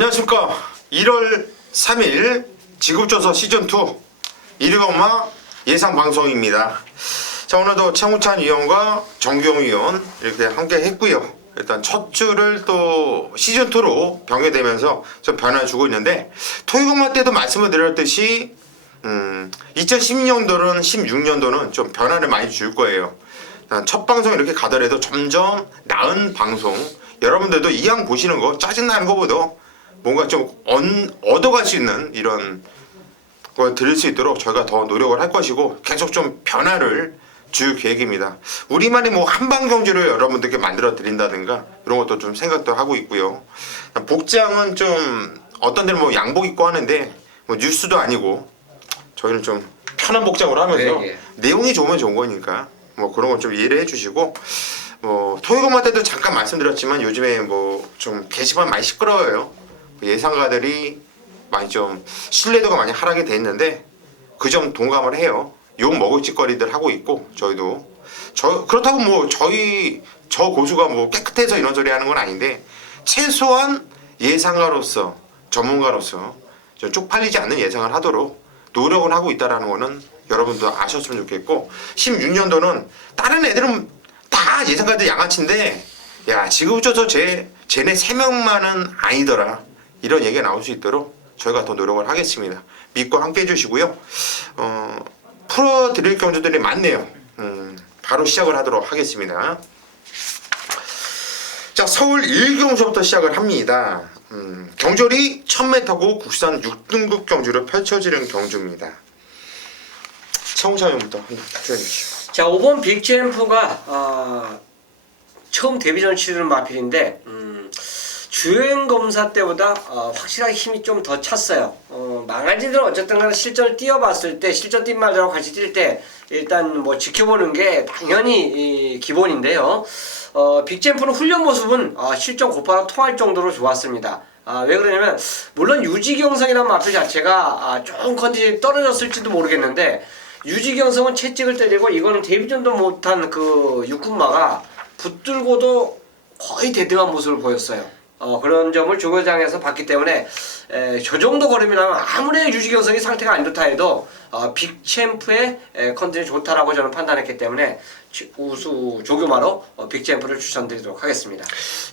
안녕하십니까. 1월 3일 지급조서 시즌2 일요일마 예상방송입니다. 자, 오늘도 최홍찬 위원과 정규용 위원 이렇게 함께 했고요. 일단 첫 주를 또 시즌2로 병행되면서 좀 변화 주고 있는데, 토요일마 때도 말씀을 드렸듯이 2016년도는 16년도는 좀 변화를 많이 줄 거예요. 첫 방송 이렇게 가더라도 점점 나은 방송, 여러분들도 이왕 보시는 거 짜증나는 거보다 뭔가 좀 얻어갈 수 있는 이런 걸 드릴 수 있도록 저희가 더 노력을 할 것이고, 계속 좀 변화를 줄 계획입니다. 우리만의 뭐 한방 경주를 여러분들께 만들어 드린다든가 이런 것도 좀 생각도 하고 있고요. 복장은 좀 어떤 데는 뭐 양복 입고 하는데 뭐 뉴스도 아니고 저희는 좀 편한 복장으로 하면서 내용이 좋으면 좋은 거니까 뭐 그런 건 좀 이해를 해주시고, 뭐 토요일마 때도 잠깐 말씀드렸지만 요즘에 뭐 좀 게시판 많이 시끄러워요. 예상가들이 많이 좀 신뢰도가 많이 하락이 돼 있는데 그 점 동감을 해요. 욕 먹을 짓거리들 하고 있고, 저희도 그렇다고 뭐 저 고수가 뭐 깨끗해서 이런 소리 하는 건 아닌데, 최소한 예상가로서 전문가로서 쪽팔리지 않는 예상을 하도록 노력을 하고 있다라는 거는 여러분도 아셨으면 좋겠고, 16년도는 다른 애들은 다 예상가들 양아치인데 야 지금부터 쟤네 3명만은 아니더라, 이런 얘기가 나올 수 있도록 저희가 더 노력을 하겠습니다. 믿고 함께 해주시고요. 풀어드릴 경주들이 많네요. 바로 시작을 하도록 하겠습니다. 자, 서울 1경주부터 시작을 합니다. 경절이 1000m고 국산 6등급 경주로 펼쳐지는 경주입니다. 최홍찬 형부터 해주시죠. 자, 5번 빅챔프가 처음 데뷔전 치르는 마필인데 주행 검사 때보다 확실하게 힘이 좀 더 찼어요. 망아지들은 어쨌든 간에 실전을 뛰어봤을 때, 실전 뛴 말들하고 같이 뛸 때 일단 뭐 지켜보는 게 당연히 기본인데요. 빅챔프는 훈련 모습은 실전 고파로 통할 정도로 좋았습니다. 왜 그러냐면, 물론 유지경성이라는 마필 자체가 조금 컨디션이 떨어졌을지도 모르겠는데, 유지경성은 채찍을 때리고 이거는 데뷔전도 못한 그 육군마가 붙들고도 거의 대등한 모습을 보였어요. 그런 점을 조교장에서 봤기 때문에 저 정도 걸음이라면 아무리 유지경성이 상태가 안 좋다 해도 빅챔프의 컨디션이 좋다라고 저는 판단했기 때문에 우수 조교마로 빅챔프를 추천드리도록 하겠습니다.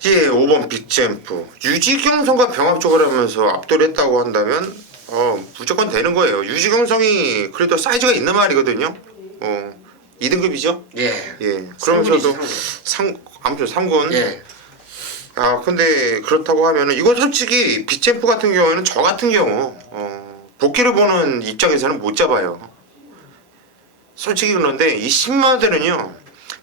예, 5번 빅챔프. 유지경성과 병합적으로 하면서 압도를 했다고 한다면 무조건 되는 거예요. 유지경성이 그래도 사이즈가 있는 말이거든요. 2등급이죠? 예. 예. 그러면서도 아무튼 3군. 예. 근데 그렇다고 하면은, 이건 솔직히 빅챔프 같은 경우에는 저 같은 경우 복귀를 보는 입장에서는 못 잡아요. 솔직히. 그런데 이 신마들은요,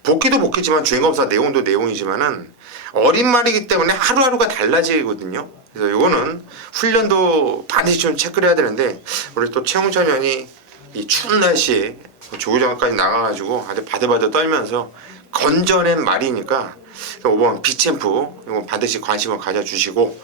복귀도 복귀지만 주행검사 내용도 내용이지만은 어린 말이기 때문에 하루하루가 달라지거든요. 그래서 이거는 훈련도 반드시 좀 체크를 해야 되는데, 우리 또 최홍찬 위원이 이 추운 날씨에 조교장까지 나가가지고 아주 바들바들 떨면서 건져낸 말이니까 5번 빅챔프 이거 반드시 관심을 가져주시고.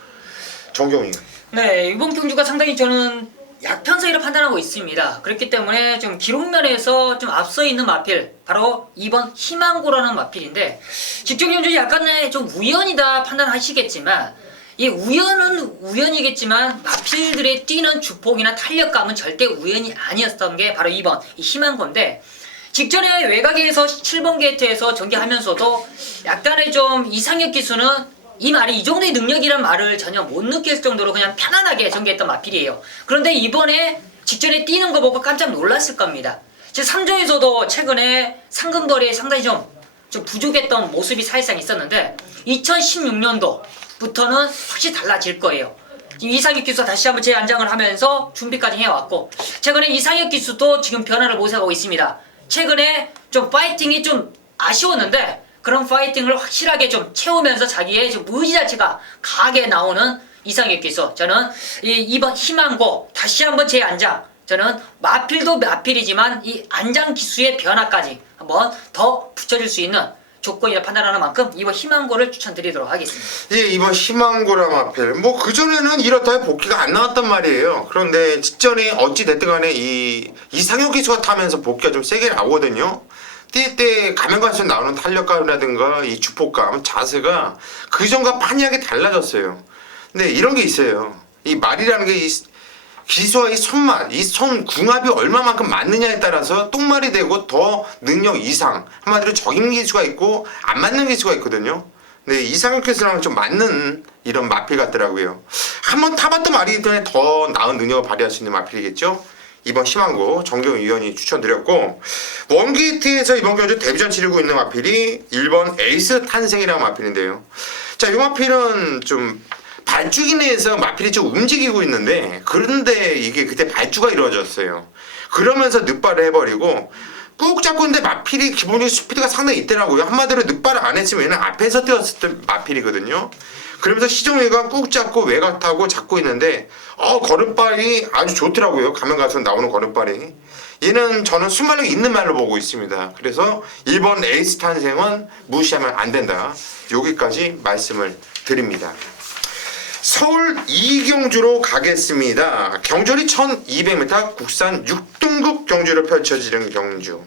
정경이. 네, 이번 경주가 상당히 저는 약편성이라 판단하고 있습니다. 그렇기 때문에 좀 기록면에서 좀 앞서 있는 마필, 바로 2번 희망고라는 마필인데, 직전 경주 약간의 좀 우연이다 판단하시겠지만, 이 우연은 우연이겠지만 마필들의 뛰는 주폭이나 탄력감은 절대 우연이 아니었던 게 바로 2번 이 희망고인데, 직전에 외곽에서 7번 게이트에서 전개하면서도 약간의 좀 이상혁 기수는 이 말이 이 정도의 능력이란 말을 전혀 못 느낄 정도로 그냥 편안하게 전개했던 마필이에요. 그런데 이번에 직전에 뛰는 거 보고 깜짝 놀랐을 겁니다. 제 3조에서도 최근에 상금거리에 상당히 좀 부족했던 모습이 사실상 있었는데, 2016년도부터는 확실히 달라질 거예요. 이상혁 기수가 다시 한번 재안장을 하면서 준비까지 해왔고, 최근에 이상혁 기수도 지금 변화를 모색하고 있습니다. 최근에 좀 파이팅이 좀 아쉬웠는데, 그런 파이팅을 확실하게 좀 채우면서 자기의 좀 의지 자체가 강하게 나오는 이상혁 기수. 저는 이번 희망고 다시 한번 재안장, 저는 마필도 마필이지만 이 안장 기수의 변화까지 한번 더 붙여줄 수 있는 조건이라 판단하는 만큼 이번 희망고를 추천드리도록 하겠습니다. 예, 이번 희망고라 마필. 뭐 그전에는 이렇다 해 복귀가 안 나왔단 말이에요. 그런데 직전에 어찌 됐든 간에 이 이상혁 기수가 타면서 복귀가 좀 세게 나오거든요. 뛸 때 가면 갈수록 나오는 탄력감이라든가 이 주폭감, 자세가 그전과 판이하게 달라졌어요. 근데 이런 게 있어요. 이 말이라는 게 기수와 이 손맛, 이 손 궁합이 얼마만큼 맞느냐에 따라서 똥말이 되고 더 능력 이상, 한마디로 적임 기수가 있고 안 맞는 기수가 있거든요. 근데 이상혁 기수랑 좀 맞는 이런 마필 같더라고요. 한번 타봤던 말이기 때문에 더 나은 능력을 발휘할 수 있는 마필이겠죠. 이번 희망고 정경 위원이 추천드렸고, 원게이트에서 이번 경주 데뷔전 치르고 있는 마필이 1번 에이스 탄생이라는 마필인데요. 자, 이 마필은 좀 발주기 내에서 마필이 좀 움직이고 있는데, 그런데 이게 그때 발주가 이루어졌어요. 그러면서 늑발을 해버리고 꾹 잡고 있는데 마필이 기본적으로 스피드가 상당히 있더라고요. 한마디로 늑발을 안 했으면 얘는 앞에서 뛰었을 때 마필이거든요. 그러면서 시종일관 꾹 잡고 외곽타고 잡고 있는데 걸음발이 아주 좋더라고요. 가면 갈수록 나오는 걸음발이. 얘는 저는 순발력 있는 말로 보고 있습니다. 그래서 1번 에이스 탄생은 무시하면 안 된다. 여기까지 말씀을 드립니다. 서울 이경주로 가겠습니다. 경주리 1200m 국산 6등급 경주로 펼쳐지는 경주.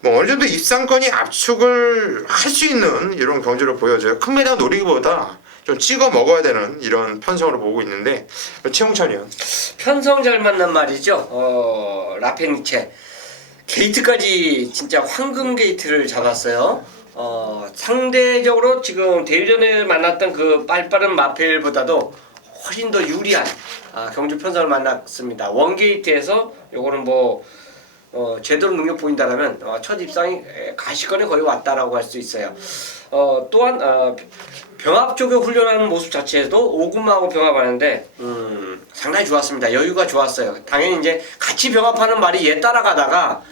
뭐 어느 정도 입상권이 압축을 할 수 있는 이런 경주로 보여져요. 큰 매장 노리기보다 좀 찍어 먹어야 되는 이런 편성으로 보고 있는데, 최홍찬이요. 편성 잘 맞는 말이죠. 라페니체 게이트까지 진짜 황금 게이트를 잡았어요. 상대적으로 지금 데뷔전에 만났던 그 빨빠른 마필보다도 훨씬 더 유리한 경주 편성을 만났습니다. 원게이트에서 요거는 뭐 제대로 능력 보인다라면 첫 입상이 가시권에 거의 왔다라고 할 수 있어요. 또한 병합 쪽에 훈련하는 모습 자체도 오금하고 병합하는데 상당히 좋았습니다. 여유가 좋았어요. 당연히 이제 같이 병합하는 말이 얘 따라가다가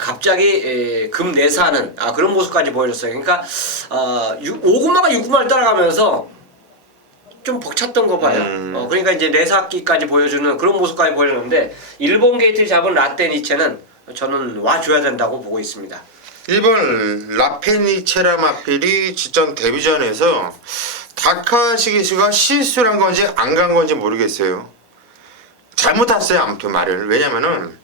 갑자기 금내사하는 그런 모습까지 보여줬어요. 그러니까 오금마가 육금마를 따라가면서 좀 벅찼던 거 봐요. 그러니까 이제 내사기까지 보여주는 그런 모습까지 보여줬는데, 일본 게이트를 잡은 라떼니체는 저는 와줘야 된다고 보고 있습니다. 1번 라페니체라 마필이 직전 데뷔전에서 다카시 기수가 실수를 한 건지 안 간 건지 모르겠어요. 잘못 탔어요. 아무튼 말을. 왜냐면은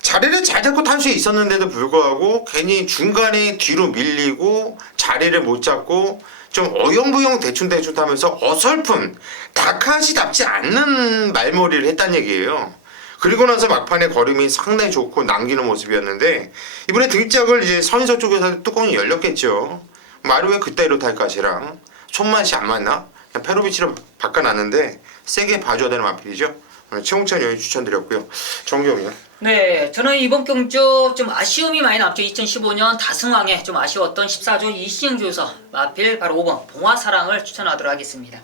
자리를 잘 잡고 탈 수 있었는데도 불구하고 괜히 중간에 뒤로 밀리고 자리를 못 잡고 좀 어영부영 대충대충 타면서 어설픈 다카시답지 않는 말머리를 했단 얘기예요. 그리고 나서 막판에 걸음이 상당히 좋고 남기는 모습이었는데, 이번에 등짝을 이제 선인석 쪽에서 뚜껑이 열렸겠죠. 말을 왜 그때로 탈까시랑 손맛이 안 맞나? 그냥 페로비치로 바꿔놨는데 세게 봐줘야 되는 마필이죠. 최홍찬 의원이 추천드렸고요. 정경이요. 네, 저는 이번 경주 좀 아쉬움이 많이 남죠. 2015년 다승왕에 좀 아쉬웠던 14조 이시영 주유소 마필 바로 5번 봉화사랑을 추천하도록 하겠습니다.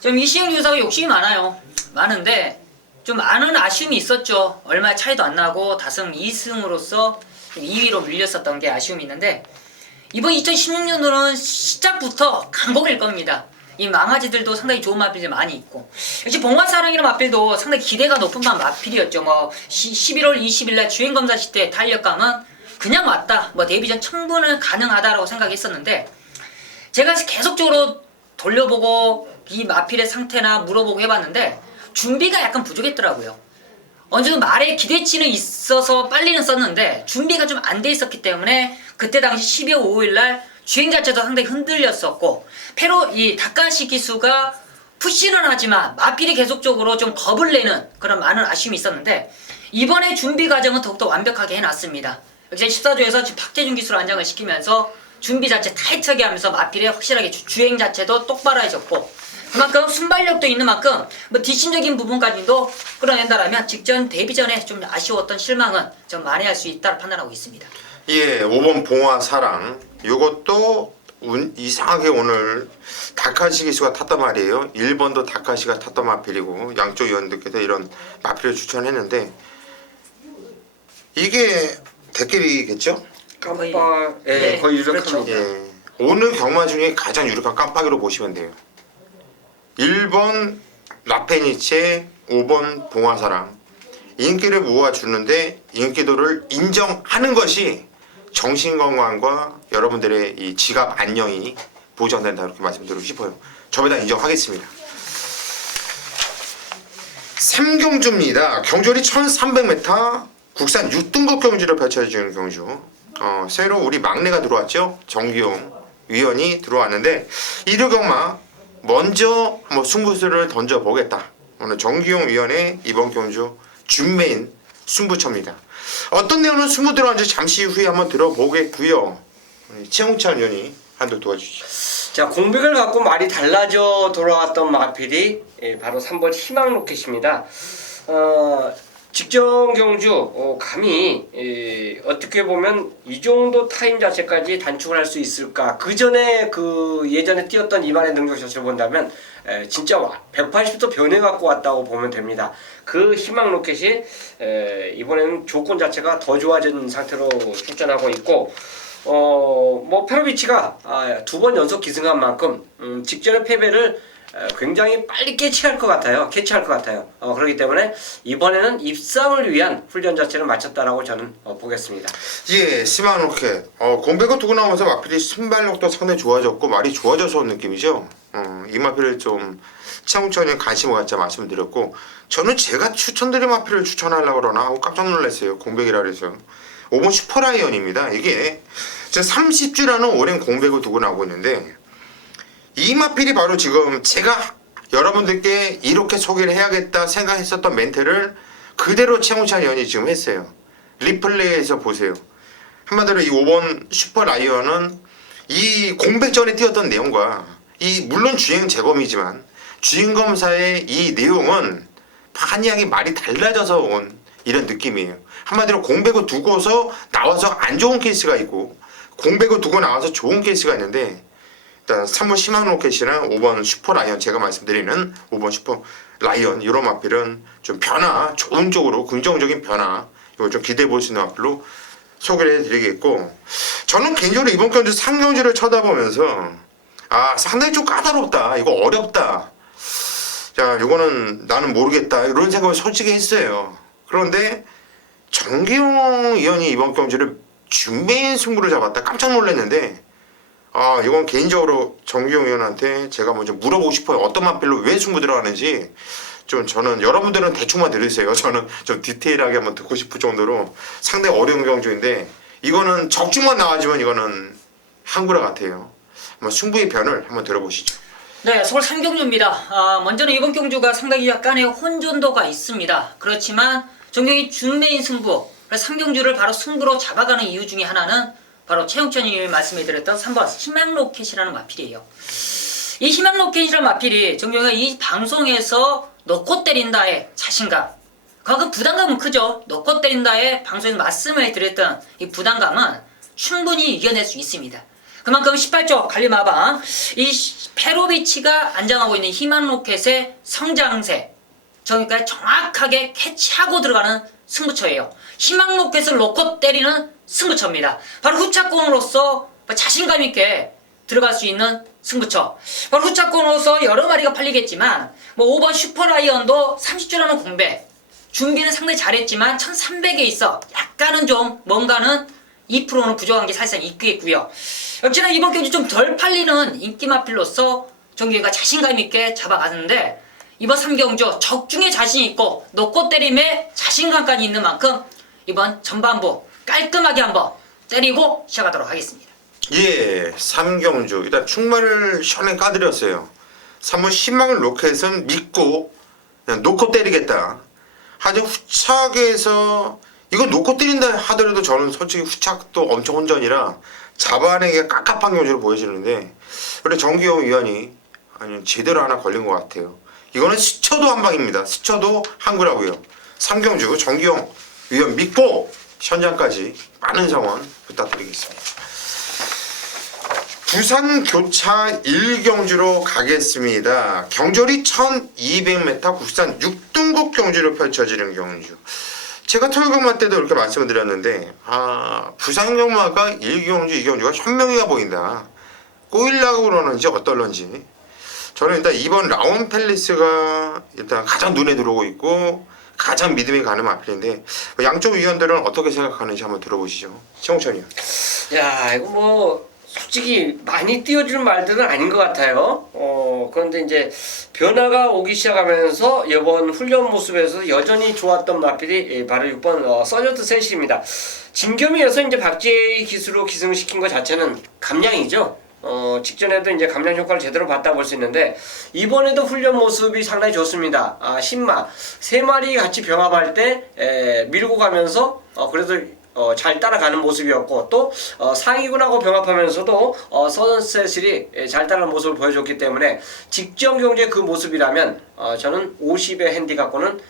좀 이시영 주유소가 욕심이 많은데 좀 많은 아쉬움이 있었죠. 얼마 차이도 안 나고 다승 2승으로서 2위로 밀렸었던 게 아쉬움이 있는데, 이번 2016년도는 시작부터 강복일 겁니다. 이 망아지들도 상당히 좋은 마필이 많이 있고, 역시 봉화사랑이라는 마필도 상당히 기대가 높은 마필이었죠. 뭐 11월 20일날 주행검사 시대 탄력감은 그냥 왔다, 뭐 데뷔전 충분히 가능하다라고 생각했었는데, 제가 계속적으로 돌려보고 이 마필의 상태나 물어보고 해봤는데 준비가 약간 부족했더라고요. 어느 정도 말에 기대치는 있어서 빨리는 썼는데 준비가 좀 안 돼 있었기 때문에 그때 당시 12월 5일날 주행 자체도 상당히 흔들렸었고, 이 다카시 기수가 푸시는 하지만 마필이 계속적으로 좀 겁을 내는 그런 많은 아쉬움이 있었는데, 이번에 준비 과정은 더욱더 완벽하게 해놨습니다. 역시 14조에서 지금 박태준 기수를 안장을 시키면서 준비 자체 타이트하게 하면서 마필이 확실하게 주행 자체도 똑바로해졌고, 그만큼 순발력도 있는 만큼 뭐 뒷심적인 부분까지도 끌어낸다라면 직전 데뷔전에 좀 아쉬웠던 실망은 좀 만회할 수 있다고 판단하고 있습니다. 예, 5번 봉화사랑. 요것도 이상하게 오늘 다카시 기수가 탔단 말이에요. 1번도 다카시가 탔던 마필이고, 양쪽 위원들께서 이런 마필을 추천했는데, 이게 대길이겠죠? 깜빡, 네, 거의 그렇죠. 유력합니다. 예, 오늘 경마 중에 가장 유력한 깜빡이로 보시면 돼요. 1번 라페니체, 5번 봉화사랑. 인기를 모아주는데 인기도를 인정하는 것이 정신건강과 여러분들의 이 지갑 안녕이 보장된다, 이렇게 말씀드리고 싶어요. 저보다 인정하겠습니다. 3경주입니다. 경주리 1300m 국산 6등급 경주를 펼쳐지는 경주. 새로 우리 막내가 들어왔죠. 정기용 위원이 들어왔는데, 1호 경마 먼저 한번 승부수를 던져보겠다. 오늘 정기용 위원의 이번 경주 준메인 승부처입니다. 어떤 내용은 승부 들어간지 잠시 후에 한번 들어보겠고요. 최홍찬 위원이 한번 도와주시죠. 자, 공백을 갖고 말이 달라져 돌아왔던 마필이 바로 3번 희망 로켓입니다. 직전 경주 감히 어떻게 보면 이 정도 타임 자체까지 단축을 할 수 있을까? 그 전에 예전에 뛰었던 이만의 능력 자체를 본다면 진짜 180도 변해 갖고 왔다고 보면 됩니다. 그 희망 로켓이 이번에는 조건 자체가 더 좋아진 상태로 출전하고 있고. 페로비치가 2번 연속 기승한 만큼 직전의 패배를 굉장히 빨리 캐치할 것 같아요. 그렇기 때문에 이번에는 입상을 위한 훈련 자체를 마쳤다라고 저는 보겠습니다. 예, 시마노케. 공백을 두고 나오면서 마필이 순발력도 상당히 좋아졌고 말이 좋아져서 온 느낌이죠. 이 마필을 좀 최홍천이 관심을 갖자 말씀을 드렸고 저는 제가 추천드린 마필을 추천하려고 그러나 하고 깜짝 놀랐어요. 공백이라 그래서 5번 슈퍼라이언입니다. 이게 제가 30주라는 오랜 공백을 두고 나오고 있는데 이 마필이 바로 지금 제가 여러분들께 이렇게 소개를 해야겠다 생각했었던 멘트를 그대로 최홍찬 의원이 지금 했어요. 리플레이에서 보세요. 한마디로 이 5번 슈퍼라이언은 이 공백 전에 뛰었던 내용과 물론 주행 재검이지만 주행 검사의 이 내용은 판이하게 말이 달라져서 온 이런 느낌이에요. 한마디로 공백을 두고서 나와서 안 좋은 케이스가 있고 공백을 두고 나와서 좋은 케이스가 있는데 일단 3번 시마노켓이랑 5번 슈퍼라이언 제가 말씀드리는 5번 슈퍼라이언 이런 마필은 좀 변화 좋은 쪽으로 긍정적인 변화 이걸 좀 기대해 볼 수 있는 마필로 소개를 해드리겠고 저는 개인적으로 이번 경주 상경주를 쳐다보면서 상당히 좀 까다롭다 이거 어렵다 자 이거는 나는 모르겠다 이런 생각을 솔직히 했어요. 그런데 정기용 의원이 이번 경주를 준메인 승부를 잡았다 깜짝 놀랐는데 이건 개인적으로 정기용 의원한테 제가 먼저 물어보고 싶어요. 어떤 마필로 왜 승부 들어가는지 좀 저는 여러분들은 대충만 들으세요. 저는 좀 디테일하게 한번 듣고 싶을 정도로 상당히 어려운 경주인데 이거는 적중만 나와주면 이거는 한구라 같아요. 한번 승부의 변을 한번 들어보시죠. 네, 서울 3경주입니다. 먼저는 이번 경주가 상당히 약간의 혼전도가 있습니다. 그렇지만 정경이 준메인 승부, 3경주를 바로 승부로 잡아가는 이유 중에 하나는 바로 최영천이 말씀해드렸던 3번 희망로켓이라는 마필이에요. 이 희망로켓이라는 마필이 정경이가 이 방송에서 넣고 때린다의 자신감, 그 부담감은 크죠. 넣고 때린다의 방송에서 말씀을 드렸던 이 부담감은 충분히 이겨낼 수 있습니다. 그만큼 18조 갈림마방 이 페로비치가 안장하고 있는 희망로켓의 성장세 저기까지 정확하게 캐치하고 들어가는 승부처예요. 희망로켓을 놓고 때리는 승부처입니다. 바로 후차권으로서 자신감 있게 들어갈 수 있는 승부처. 바로 후차권으로서 여러 마리가 팔리겠지만 5번 슈퍼라이언도 30주라는 공백 준비는 상당히 잘했지만 1300에 있어 약간은 좀 뭔가는 2%는 부족한 게 사실상 있겠고요. 역시나 이번 경기 좀 덜 팔리는 인기 마필로서 정규가 자신감 있게 잡아가는데 이번 3경주 적중에 자신 있고 놓고 때림에 자신감까지 있는 만큼 이번 전반부 깔끔하게 한번 때리고 시작하도록 하겠습니다. 예, 3경주 일단 충말을 시원하게 까드렸어요. 3번 희망 로켓은 믿고 그냥 놓고 때리겠다. 하지만 후착에서 이거 놓고 때린다 하더라도 저는 솔직히 후착도 엄청 혼전이라 잡아내기가 깝깝한 경주를 보여지는데 그래 정기용 위원이 제대로 하나 걸린 것 같아요. 이거는 스쳐도 한 방입니다. 스쳐도 한구라고요. 3경주 정기용 위원 믿고 현장까지 많은 성원 부탁드리겠습니다. 부산 교차 1경주로 가겠습니다. 경절이 1200m 국산 6등급 경주로 펼쳐지는 경주. 제가 토요경마 때도 이렇게 말씀을 드렸는데 부산 경마가 1경주 2경주가 현명해가 보인다. 꼬이려고 그러는지 어떨런지 저는 일단 이번 라온 팰리스가 일단 가장 눈에 들어오고 있고 가장 믿음이 가는 마필인데 양쪽 위원들은 어떻게 생각하는지 한번 들어보시죠. 최홍천 의원. 야, 이거 솔직히 많이 띄워주는 말들은 아닌 것 같아요. 그런데 이제 변화가 오기 시작하면서 이번 훈련 모습에서 여전히 좋았던 마필이 바로 6번 서저트 셋입니다. 진겸이어서 이제 박지혜 기수로 기승시킨 것 자체는 감량이죠. 직전에도 이제 감량 효과를 제대로 봤다 볼 수 있는데 이번에도 훈련 모습이 상당히 좋습니다. 신마 3마리 같이 병합할 때 밀고 가면서 그래도 잘 따라가는 모습이었고 또 상위군하고 병합하면서도 서든셋이 잘 따라가는 모습을 보여줬기 때문에 직전 경기의 그 모습이라면 저는 50의 핸디 갖고는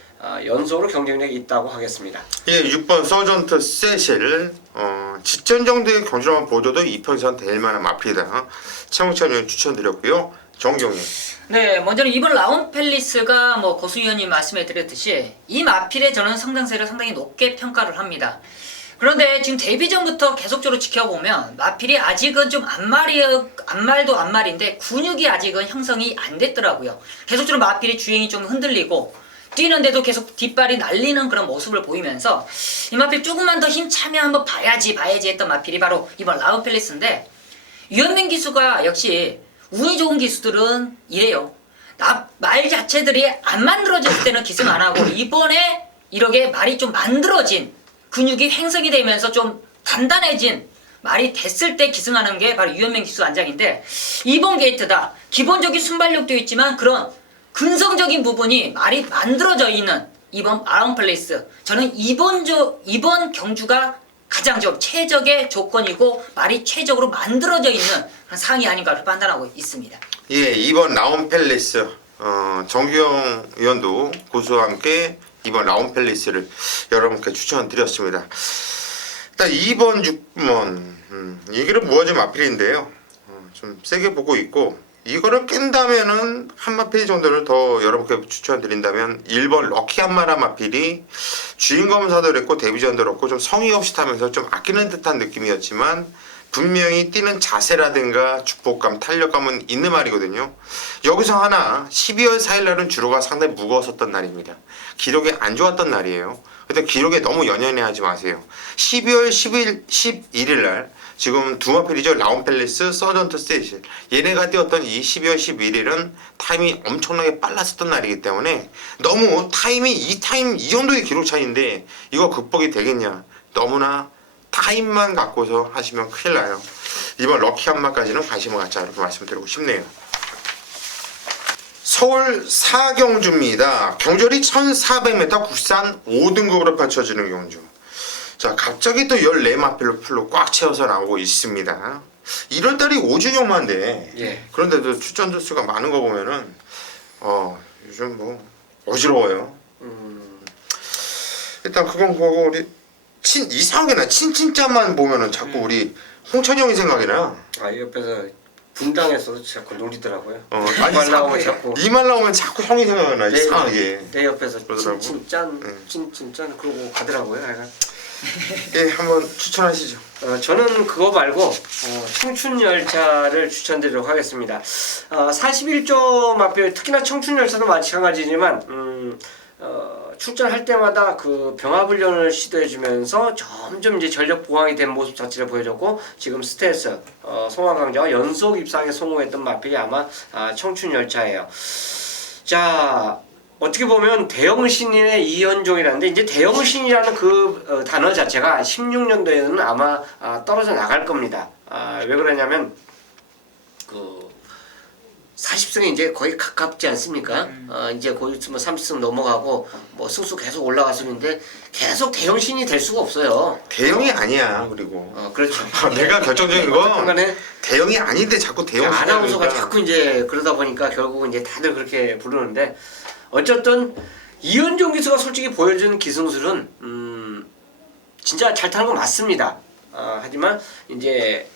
연속으로 경쟁력이 있다고 하겠습니다. 예, 6번 서전트 세실 직전 정도의 경주만 보여줘도 2편선 될 만한 마필이다. 최홍찬 의원 추천드렸고요. 정경님. 네, 먼저는 이번 라운 팰리스가 뭐 고수 의원님 말씀해드렸듯이 이 마필의 저는 성장세를 상당히 높게 평가를 합니다. 그런데 지금 데뷔 전부터 계속적으로 지켜보면 마필이 아직은 좀 안말도 안말인데 근육이 아직은 형성이 안 됐더라고요. 계속적으로 마필의 주행이 좀 흔들리고 뛰는데도 계속 뒷발이 날리는 그런 모습을 보이면서 이 마필 조금만 더 힘차면 한번 봐야지 했던 마필이 바로 이번 라운 팰리스인데 유현민 기수가 역시 운이 좋은 기수들은 이래요. 말 자체들이 안 만들어질 때는 기승 안 하고 이번에 이렇게 말이 좀 만들어진 근육이 횡성이 되면서 좀 단단해진 말이 됐을 때 기승하는 게 바로 유현민 기수 안장인데 이번 게이트다. 기본적인 순발력도 있지만 그런 근성적인 부분이 말이 만들어져 있는 이번 라운 팰리스. 저는 이번 경주가 가장 좀 최적의 조건이고 말이 최적으로 만들어져 있는 그런 상이 아닌가 판단하고 있습니다. 예, 이번 라운 팰리스 정규영 의원도 고수와 함께 이번 라운 팰리스를 여러분께 추천드렸습니다. 일단 2번 6번 얘기를 무어진 마필인데요. 좀 세게 보고 있고 이거를 깬다면은 한 마필 정도를 더 여러분께 추천드린다면 1번 럭키 한마라 마필이 주인검사도 그랬고 데뷔전도 그렇고 좀 성의 없이 타면서 좀 아끼는 듯한 느낌이었지만 분명히 뛰는 자세라든가 축복감, 탄력감은 있는 말이거든요. 여기서 하나 12월 4일 날은 주로가 상당히 무거웠었던 날입니다. 기록이 안 좋았던 날이에요. 근데 기록에 너무 연연해하지 마세요. 12월 11일 날 지금 두 마필이죠. 라운 팰리스, 서전트 세실. 얘네가 뛰었던 이 12월 11일은 타임이 엄청나게 빨랐었던 날이기 때문에 너무 이 정도의 기록 차이인데 이거 극복이 되겠냐. 너무나 타임만 갖고서 하시면 큰일 나요. 이번 럭키 한마까지는 관심을 갖자 이렇게 말씀드리고 싶네요. 서울 사경주입니다. 경절이 1400m 국산 5등급으로 펼쳐지는 경주. 자, 갑자기 또 14마필로 풀로 꽉 채워서 나오고 있습니다. 1월달이 5주년만데 예. 그런데도 출전 주수가 많은 거 보면은 요즘 뭐 어지러워요. 일단 그건 보고 우리 이상하게 나 친자만 보면은 자꾸 우리 홍천이 형이 생각이 나. 옆에서 분당에서도 자꾸 놀리더라고요. 아니, 말 나오면 자꾸 이 말 나오면 자꾸 형이 생각나. 이상하게. 내 옆에서 그러더라고. 찐짠 그러고 가더라고요. 약간. 예, 한번 추천하시죠. 저는 그거 말고 청춘열차를 추천드리도록 하겠습니다. 41조 마필 특히나 청춘열차도 마찬가지지만 출전할 때마다 그 병합훈련을 시도해주면서 점점 이제 전력 보강이 된 모습 자체를 보여줬고 지금 스텔스 송화강자와 연속 입상에 성공했던 마필이 아마 청춘열차예요. 자, 어떻게 보면 대형신인의 이현종이라는데 이제 대형신이라는 그 단어 자체가 16년도에는 아마 떨어져 나갈 겁니다. 왜 그러냐면 그 40승에 이제 거의 가깝지 않습니까? 이제 거의 뭐 30승 넘어가고 뭐 승수 계속 올라가시는데 계속 대형신이 될 수가 없어요. 대형이 아니야. 그리고 그렇죠. 내가 결정적인 건 순간에 대형이 아닌데 자꾸 대형 아나운서가 자꾸 이제 그러다 보니까 결국은 이제 다들 그렇게 부르는데 어쨌든 이현종 기수가 솔직히 보여준 기승술은 진짜 잘 타는 건 맞습니다. 하지만 이제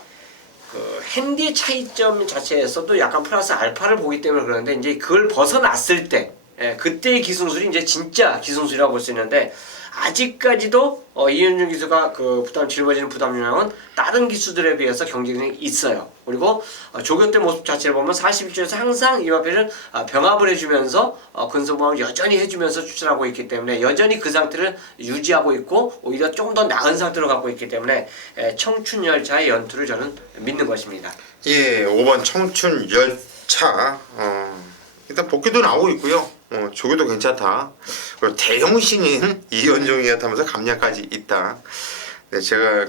그 핸디 차이점 자체에서도 약간 플러스 알파를 보기 때문에 그러는데 이제 그걸 벗어났을 때 그때의 기승술이 이제 진짜 기승술이라고 볼 수 있는데 아직까지도 이현중 기수가 그 짊어지는 부담량은 다른 기수들에 비해서 경쟁력이 있어요. 그리고 조교 때 모습 자체를 보면 41조에서 항상 이 마필은 병합을 해주면서 근성방을 여전히 해주면서 추천하고 있기 때문에 여전히 그 상태를 유지하고 있고 오히려 조금 더 나은 상태로 갖고 있기 때문에 청춘열차의 연투를 저는 믿는 것입니다. 예, 5번 청춘열차 일단 복귀도 나오고 있고요. 조교도 괜찮다. 그리고 대형신인 이현종이가 타면서 감량까지 있다. 네, 제가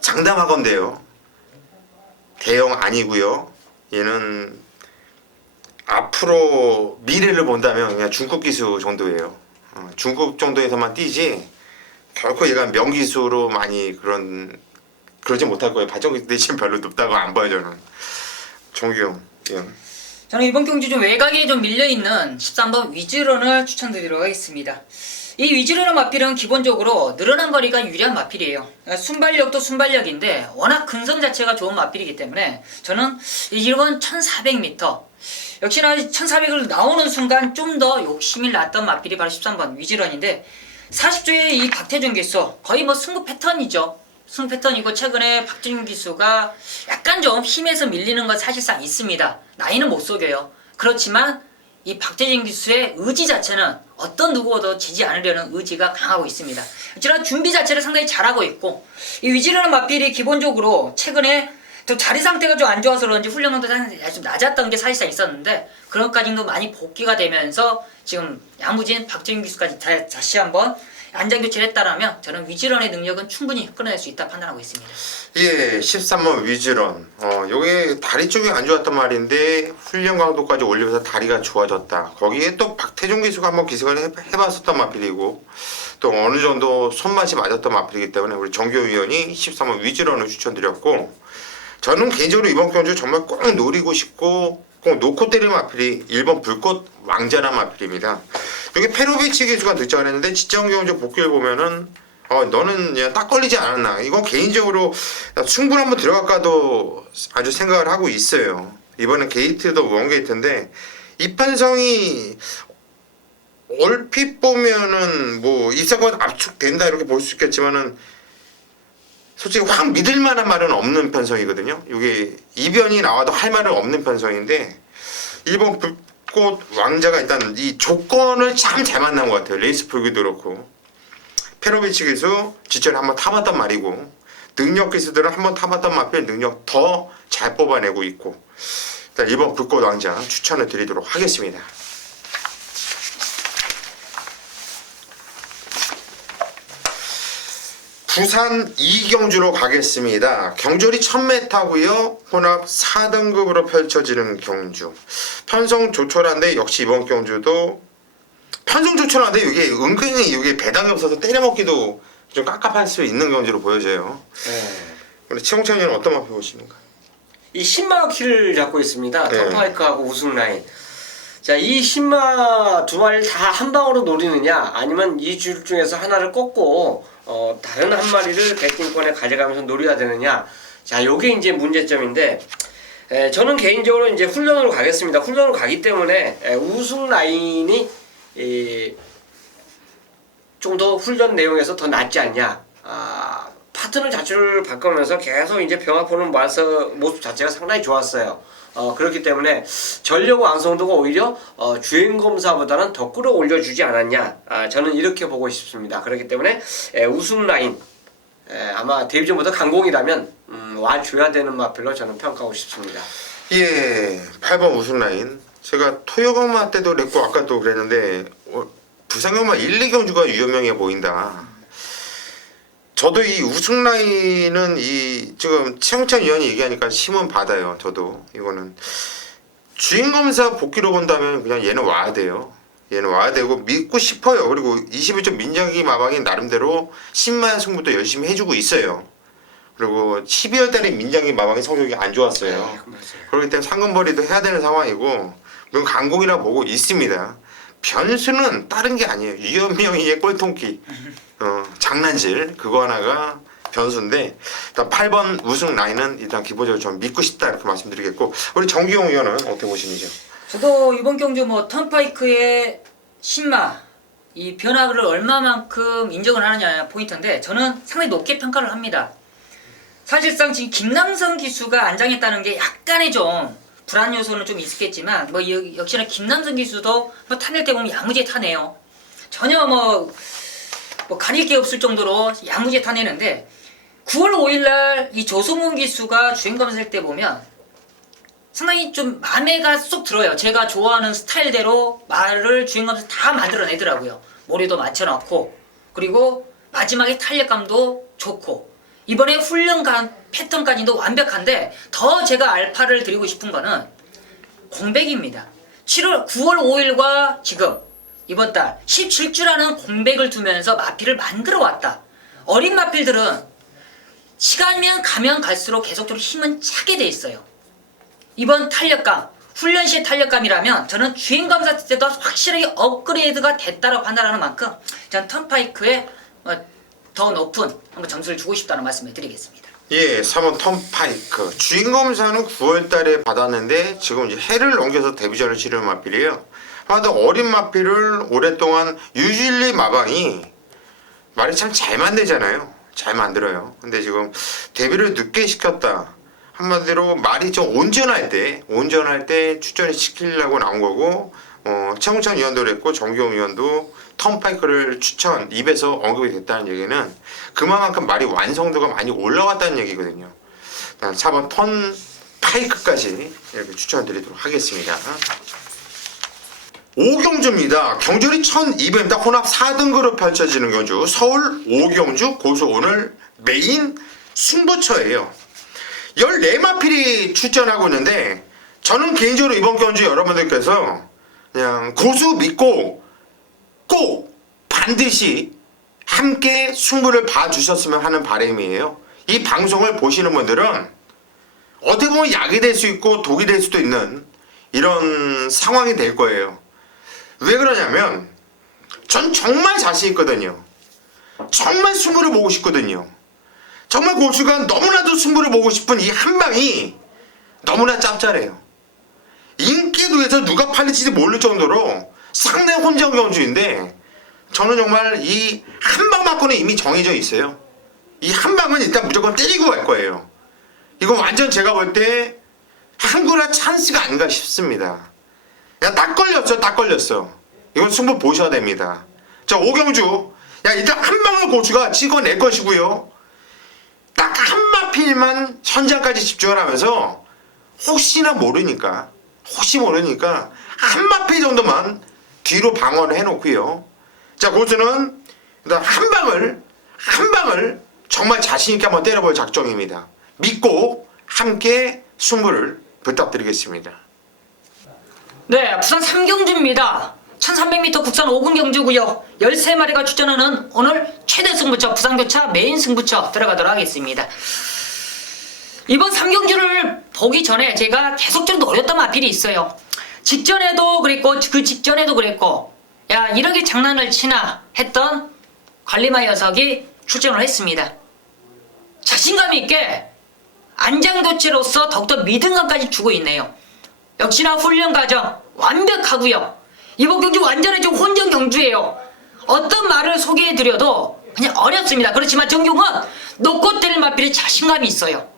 장담하건대요. 대형 아니고요. 얘는 앞으로 미래를 본다면 그냥 중급 기수 정도예요. 중급 정도에서만 뛰지 결코 얘가 명기수로 많이 그러지 못할 거예요. 발전기 대신 별로 높다고 안 봐요 저는. 정규형. 예. 저는 이번 경주 좀 외곽에 좀 밀려있는 13번 위즈런을 추천드리도록 하겠습니다. 이 위즈런의 마필은 기본적으로 늘어난 거리가 유리한 마필이에요. 순발력도 순발력인데 워낙 근성 자체가 좋은 마필이기 때문에 저는 이번 1400m 역시나 1400을 나오는 순간 좀 더 욕심이 났던 마필이 바로 13번 위즈런인데 40조의 이 박태준 기수 거의 뭐 승부 패턴이죠. 승부 패턴이고 최근에 박태준 기수가 약간 좀 힘에서 밀리는 건 사실상 있습니다. 나이는 못 속여요. 그렇지만 이 박태준 기수의 의지 자체는 어떤 누구도 지지 않으려는 의지가 강하고 있습니다. 어쨌든 준비 자체를 상당히 잘하고 있고 이 위즈런의 마필이 기본적으로 최근에 또 자리 상태가 좀 안 좋아서 그런지 훈련도 좀 낮았던 게 사실상 있었는데 그런 까지도 많이 복귀가 되면서 지금 야무진 박재민 기수까지 다시 한번 안장 교체를 했다라면 저는 위즈런의 능력은 충분히 끌어낼 수 있다 판단하고 있습니다. 예, 13번 위즈런. 요게 다리 쪽이 안 좋았단 말인데 훈련 강도까지 올리면서 다리가 좋아졌다. 거기에 또 박태종 기수가 한번 기색을 해봤었던 마필이고 또 어느 정도 손맛이 맞았던 마필이기 때문에 우리 정교 위원이 13번 위즈런을 추천드렸고 저는 개인적으로 이번 경주 정말 꼭 노리고 싶고 꼭 놓고 때리는 마필이 1번 불꽃 왕자란 마필입니다. 여기 페로비치 기수가 등장을 했는데 지정 경주 복귀를 보면은 너는 그냥 딱 걸리지 않았나. 이건 개인적으로 승부를 한번 들어갈까도 아주 생각을 하고 있어요. 이번엔 게이트도 원게이트인데 이 판성이 얼핏 보면은 뭐 입사권 압축된다 이렇게 볼 수 있겠지만은 솔직히 확 믿을 만한 말은 없는 편성이거든요. 이게 이변이 나와도 할 말은 없는 편성인데 1번 불꽃 왕자가 일단 이 조건을 참 잘 만난 것 같아요. 레이스 풀기도 그렇고 페로비치 기수 지천을 한번 타봤단 말이고 능력 기수들은 한번 타봤단 마필 능력 더 잘 뽑아내고 있고 일단 1번 불꽃 왕자 추천을 드리도록 하겠습니다. 부산 2경주로 가겠습니다. 경절이 1000m고요. 혼합 4등급으로 펼쳐지는 경주. 편성 조촐한데 역시 이번 경주도 편성 조촐한데 이게 은근히 이게 배당이 없어서 때려먹기도 좀 깝깝할 수 있는 경주로 보여져요. 우리 치홍찬 의원은 어떤 맛 보십니까? 이 신마 키를 잡고 있습니다. 네. 터프하이크하고 우승 라인. 자, 이 신마 두 마리를 다 한 방으로 노리느냐, 아니면 이 줄 중에서 하나를 꺾고 다른 한 마리를 백등권에 가져가면서 노려야 되느냐. 자, 요게 이제 문제점인데, 저는 개인적으로 이제 훈련으로 가겠습니다. 훈련으로 가기 때문에 우승 라인이 좀 더 훈련 내용에서 더 낫지 않냐. 파트너 자체를 바꾸면서 계속 이제 병합 보는 모습 자체가 상당히 좋았어요. 그렇기 때문에 전력 완성도가 오히려 주행검사보다는 더 끌어올려주지 않았냐. 저는 이렇게 보고 싶습니다. 그렇기 때문에 우승 라인 아마 데뷔전보다 강공이라면 와줘야 되는 마필로 저는 평가하고 싶습니다. 예, 8번 우승 라인. 제가 토요강마 때도 그랬고 아까도 그랬는데 부산경마 1, 2경주가 유효명해 보인다. 저도 이 우승 라인은 지금 치영찬 위원이 얘기하니까 심은 받아요. 저도 이거는 주행검사 복귀로 본다면 그냥 얘는 와야 돼요. 얘는 와야 되고 믿고 싶어요. 그리고 21점 민정기 마방이 나름대로 10만 승부도 열심히 해주고 있어요. 그리고 12월 달에 민정기 마방이 성적이 안 좋았어요. 그렇기 때문에 상금벌이도 해야 되는 상황이고 물론 강공이라 보고 있습니다. 변수는 다른 게 아니에요. 유현명이의 꼴통기. 장난질 그거 하나가 변수인데 일단 8번 우승 라인은 일단 기본적으로 좀 믿고 싶다 이렇게 말씀드리겠고 우리 정기용 의원은 어떻게 보시는지요? 저도 이번 경주 뭐 턴파이크의 신마 이 변화를 얼마만큼 인정을 하느냐 포인트인데 저는 상당히 높게 평가를 합니다. 사실상 지금 김남성 기수가 안장했다는 게 약간의 좀 불안 요소는 좀 있었겠지만 뭐 역시나 김남성 기수도 뭐 타낼 때 보면 야무지게 타네요. 전혀 뭐 가릴 게 없을 정도로 야무지게 타내는데 9월 5일날 이 조성훈 기수가 주행검사할 때 보면 상당히 좀 마음에가 쏙 들어요. 제가 좋아하는 스타일대로 말을 주행검사 다 만들어내더라고요. 머리도 맞춰놓고 그리고 마지막에 탄력감도 좋고 이번에 훈련 패턴까지도 완벽한데 더 제가 알파를 드리고 싶은 거는 공백입니다. 9월 5일과 지금 이번 달 17주라는 공백을 두면서 마필을 만들어 왔다. 어린 마필들은 시간이면 가면 갈수록 계속적으로 힘은 차게 돼 있어요. 이번 탄력감, 훈련 시의 탄력감이라면 저는 주행검사 때도 확실하게 업그레이드가 됐다고 판단하는 만큼 전 턴파이크에 더 높은 한번 점수를 주고 싶다는 말씀을 드리겠습니다. 예, 3번 턴파이크 주인검사는 9월달에 받았는데 지금 이제 해를 넘겨서 데뷔전을 치르는 마필이에요. 하여튼 어린 마필을 오랫동안 유질리 마방이 말이 참 잘 만들잖아요. 잘 만들어요. 근데 지금 데뷔를 늦게 시켰다. 한마디로 말이 좀 온전할 때 출전을 시키려고 나온 거고, 최홍찬 위원도 그랬고 정경 위원도 턴파이크를 추천 입에서 언급이 됐다는 얘기는 그만큼 말이 완성도가 많이 올라왔다는 얘기거든요. 4번 턴파이크까지 이렇게 추천드리도록 하겠습니다. 오경주입니다. 경주리 1200m 혼합 4등급으로 펼쳐지는 경주 서울 오경주 고수 오늘 메인 승부처예요. 14마필이 출전하고 있는데 저는 개인적으로 이번 경주 여러분들께서 그냥 고수 믿고 꼭 반드시 함께 승부를 봐주셨으면 하는 바람이에요. 이 방송을 보시는 분들은 어떻게 보면 약이 될 수 있고 독이 될 수도 있는 이런 상황이 될 거예요. 왜 그러냐면 전 정말 자신 있거든요. 정말 승부를 보고 싶거든요. 정말 고수가 너무나도 승부를 보고 싶은 이 한방이 너무나 짭짤해요. 인기도에서 누가 팔릴지 모를 정도로 상당히 혼전 경주인데 저는 정말 이 한방 맞고는 이미 정해져 있어요. 이 한방은 일단 무조건 때리고 갈 거예요. 이건 완전 제가 볼 때 한구라 찬스가 아닌가 싶습니다. 야, 딱 걸렸어. 이건 승부 보셔야 됩니다. 자, 오경주. 야, 일단 한 방울 고수가 찍어낼 것이고요. 딱 한 마필만 현장까지 집중을 하면서 혹시 모르니까 한 마필 정도만 뒤로 방어를 해놓고요. 자, 고수는 일단 한 방을 정말 자신있게 한번 때려볼 작정입니다. 믿고 함께 승부를 부탁드리겠습니다. 네, 부산 3경주입니다. 1300m 국산 5군 경주고요. 13마리가 출전하는 오늘 최대 승부처 부산교차 메인 승부처 들어가도록 하겠습니다. 이번 3경주를 보기 전에 제가 계속적으로 노렸던 마필이 있어요. 직전에도 그랬고 그 직전에도 그랬고 야 이렇게 장난을 치나 했던 관리마 녀석이 출전을 했습니다. 자신감 있게 안장교체로서 더욱더 믿음감까지 주고 있네요. 역시나 훈련 과정 완벽하고요. 이번 경주 완전히 좀 혼전 경주예요. 어떤 말을 소개해드려도 그냥 어렵습니다. 그렇지만 정경은 놓고 때릴 마필에 자신감이 있어요.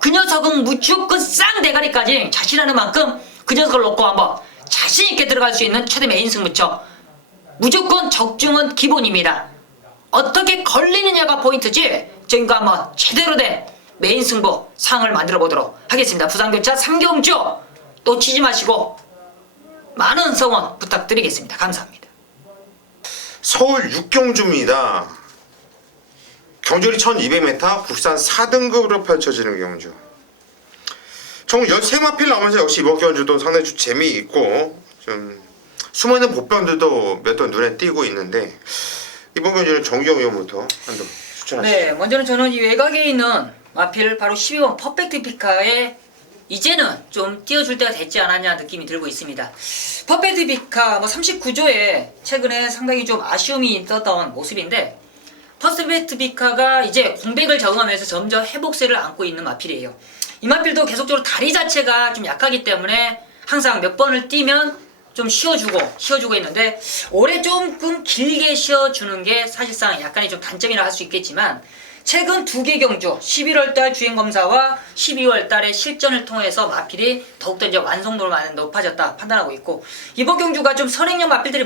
그 녀석은 무조건 쌍대가리까지 자신하는 만큼 그 녀석을 놓고 한번 자신있게 들어갈 수 있는 최대 메인 승부처. 무조건 적중은 기본입니다. 어떻게 걸리느냐가 포인트지 지금과 한번 제대로 된 메인 승부 상을 만들어 보도록 하겠습니다. 부산교차 3경주 놓치지 마시고 많은 성원 부탁드리겠습니다. 감사합니다. 서울 6경주입니다. 경주리 1200m 국산 4등급으로 펼쳐지는 경주. 총 13마필 나오면서 역시 이번 경주도 상당히 좀 재미있고 좀 숨어있는 보병들도 몇 번 눈에 띄고 있는데 이번 경주는 정경 의원부터 한번 추천하시죠. 네, 먼저는 저는 이 외곽에 있는 마필 바로 12번 퍼펙트 피카에 이제는 좀 띄워줄 때가 됐지 않았냐 느낌이 들고 있습니다. 퍼펙트 피카 39조에 최근에 상당히 좀 아쉬움이 있었던 모습인데 퍼펙트 피카가 이제 공백을 적응하면서 점점 회복세를 안고 있는 마필이에요. 이 마필도 계속적으로 다리 자체가 좀 약하기 때문에 항상 몇 번을 뛰면 좀 쉬어주고 있는데 올해 조금 길게 쉬어주는 게 사실상 약간의 좀 단점이라 할 수 있겠지만 최근 2개 경주 11월달 주행검사와 12월달의 실전을 통해서 마필이 더욱더 이제 완성도를 많이 높아졌다 판단하고 있고 이번 경주가 좀 선행형 마필들이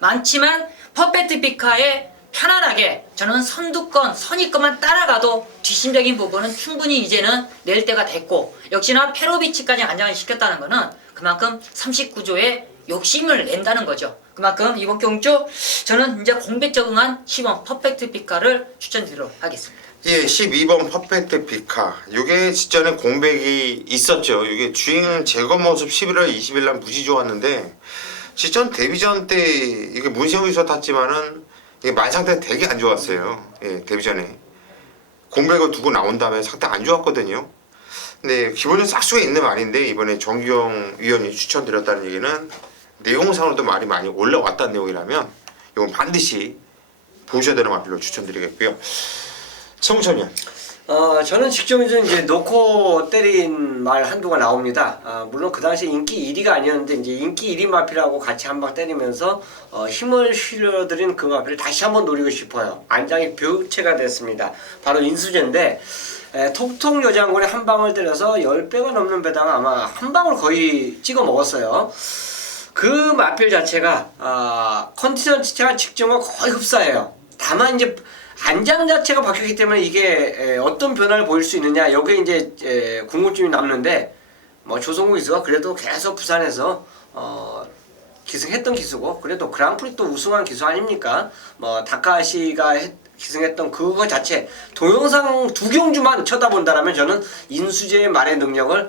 많지만 퍼펙트 피카에 편안하게 저는 선두권, 선의권만 따라가도 뒷심적인 부분은 충분히 이제는 낼 때가 됐고 역시나 페로비치까지 안정을 시켰다는 것은 그만큼 39조에 욕심을 낸다는 거죠. 그만큼 이번 경주 저는 이제 공백 적응한 시범 퍼펙트 피카를 추천드리도록 하겠습니다. 예, 12번 퍼펙트 비카. 이게 직전에 공백이 있었죠. 이게 주행 제거 모습 11월 20일 날 무지 좋았는데 직전 데뷔전 때 이게 문세웅이서 탔지만은 이게 말 상태 되게 안 좋았어요. 예, 데뷔전에 공백을 두고 나온 다음에 상태 안 좋았거든요. 근데 기본적으로 싹수가 있는 말인데 이번에 정규영 위원이 추천드렸다는 얘기는 내용상으로도 말이 많이 올라왔다는 내용이라면 이건 반드시 보셔야 되는 마필로 추천드리겠고요. 청천이요. 저는 직전에 이제 놓고 때린 말 한두가 나옵니다. 물론 그 당시 인기 1위가 아니었는데 이제 인기 1위 마필하고 같이 한 방 때리면서 힘을 실어드린 그 마필을 다시 한번 노리고 싶어요. 안장이 교체가 됐습니다. 바로 인수제인데 톡톡 여장군에 한 방을 때려서 10배가 넘는 배당 아마 한 방울 거의 찍어 먹었어요. 그 마필 자체가 컨디션 자체가 직전과 거의 흡사해요. 다만 이제 안장 자체가 바뀌었기 때문에 이게 어떤 변화를 보일 수 있느냐 여기에 이제 궁금증이 남는데 뭐 조성국 기수가 그래도 계속 부산에서 기승했던 기수고 그래도 그랑프리 또 우승한 기수 아닙니까? 뭐 다카시가 기승했던 그거 자체 동영상 두 경주만 쳐다본다라면 저는 인수제의 말의 능력을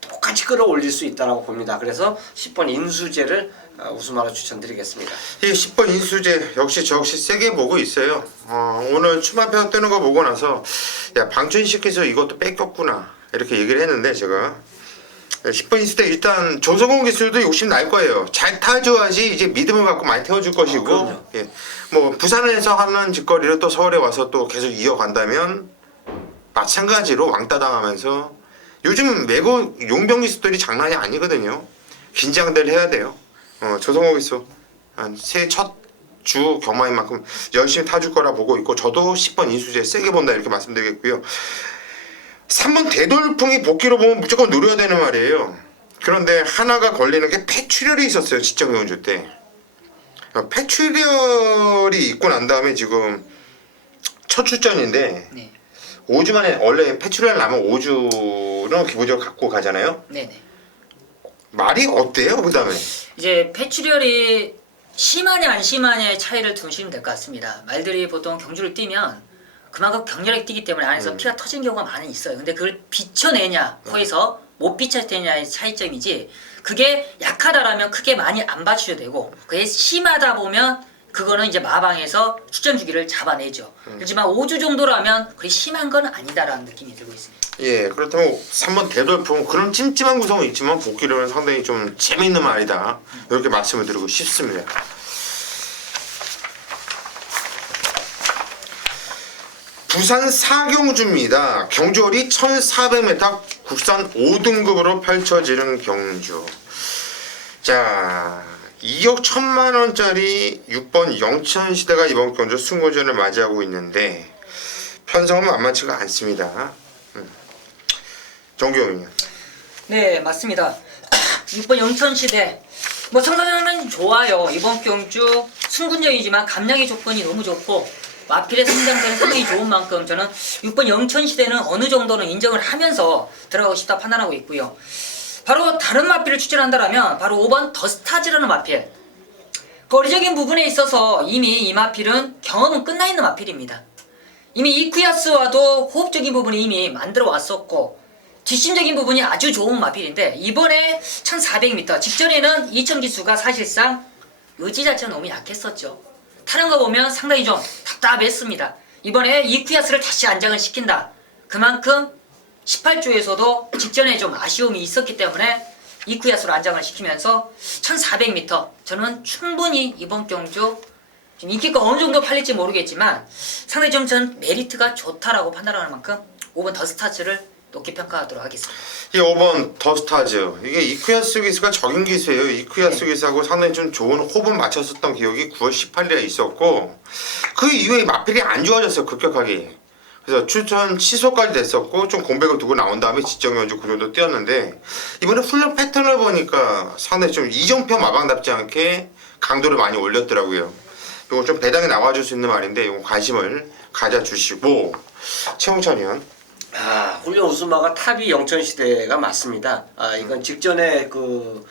똑같이 끌어올릴 수 있다고 봅니다. 그래서 10번 인수제를 우승하러 추천드리겠습니다. 이 10번 인수제 역시 저 역시 세게 보고 있어요. 오늘 추마표 뜨는 거 보고 나서 야 방춘식께서 이것도 뺏겼구나 이렇게 얘기를 했는데 제가 10번 인수 때 일단 조성훈 기수도 욕심 날 거예요. 잘 타줘야지 이제 믿음을 갖고 많이 태워줄 것이고 예. 뭐 부산에서 하는 짓거리를 또 서울에 와서 또 계속 이어간다면 마찬가지로 왕따 당하면서 요즘 매고 용병 기수들이 장난이 아니거든요. 긴장들 해야 돼요. 조성호 기수 새해 첫 주 경마인 만큼 열심히 타줄 거라 보고 있고 저도 10번 인수제 세게 본다 이렇게 말씀드리겠고요. 3번 대돌풍이 복귀로 보면 무조건 노려야 되는 말이에요. 그런데 하나가 걸리는 게 폐출혈이 있었어요. 직전 경주 때. 폐출혈이 있고 난 다음에 지금 첫 출전인데 네. 5주 만에 원래 폐출혈 나면 5주는 기본적으로 갖고 가잖아요. 네네. 말이 어때요? 그 다음에 이제 폐출혈이 심하냐 안 심하냐의 차이를 두시면 될 것 같습니다. 말들이 보통 경주를 뛰면 그만큼 격렬하게 뛰기 때문에 안에서 피가 터진 경우가 많이 있어요. 근데 그걸 비춰내냐 코에서 못 비춰내냐의 차이점이지 그게 약하다라면 크게 많이 안 받쳐도 되고 그게 심하다 보면 그거는 이제 마방에서 출전 주기를 잡아내죠. 그렇지만 5주 정도라면 그게 심한 건 아니다라는 느낌이 들고 있습니다. 예 그렇다면 3번 대돌풍 그런 찜찜한 구성은 있지만 복귀로는 상당히 좀 재미있는 말이다 이렇게 말씀을 드리고 싶습니다. 부산 사경주입니다. 경주월이 1400m 국산 5등급으로 펼쳐지는 경주. 자 2억 1000만원짜리 6번 영천시대가 이번 경주 승고전을 맞이하고 있는데 편성은 만만치가 않습니다. 정규영이요. 네 맞습니다. 6번 영천시대 뭐 상당히 좋아요. 이번 경주 승군전이지만 감량의 조건이 너무 좋고 마필의 성장세는 상당히 좋은 만큼 저는 6번 영천시대는 어느 정도는 인정을 하면서 들어가고 싶다 판단하고 있고요. 바로 다른 마필을 추천한다면 바로 5번 더스타즈라는 마필. 거리적인 부분에 있어서 이미 이 마필은 경험은 끝나 있는 마필입니다. 이미 이쿠야스와도 호흡적인 부분이 이미 만들어 왔었고 뒷심적인 부분이 아주 좋은 마필인데 이번에 1400m 직전에는 2000 기수가 사실상 의지 자체가 너무 약했었죠. 타는 거 보면 상당히 좀 답답했습니다. 이번에 이쿠야스를 다시 안장을 시킨다. 그만큼 18조에서도 직전에 좀 아쉬움이 있었기 때문에 이쿠야스로 안장을 시키면서 1400m 저는 충분히 이번 경주 지금 인기가 어느 정도 팔릴지 모르겠지만 상당히 좀 전 메리트가 좋다라고 판단하는 만큼 5번 더스타즈를 높게 평가하도록 하겠습니다. 이 5번 더스타즈 이게 이쿠야스 기수가 적인 기수예요. 이쿠야스 기수하고 상당히 좀 좋은 호흡을 맞췄었던 기억이 9월 18일에 있었고 그 이후에 마필이 안 좋아졌어요. 급격하게. 그래서 출전 취소까지 됐었고 좀 공백을 두고 나온 다음에 직전경주 그 정도 뛰었는데 이번에 훈련 패턴을 보니까 상당히 좀 이정표 마방답지 않게 강도를 많이 올렸더라고요. 이거 좀 배당에 나와줄 수 있는 말인데 이거 관심을 가져주시고 최홍찬 의원. 훈련 우승마가 탑이 영천시대가 맞습니다. 이건 직전에 그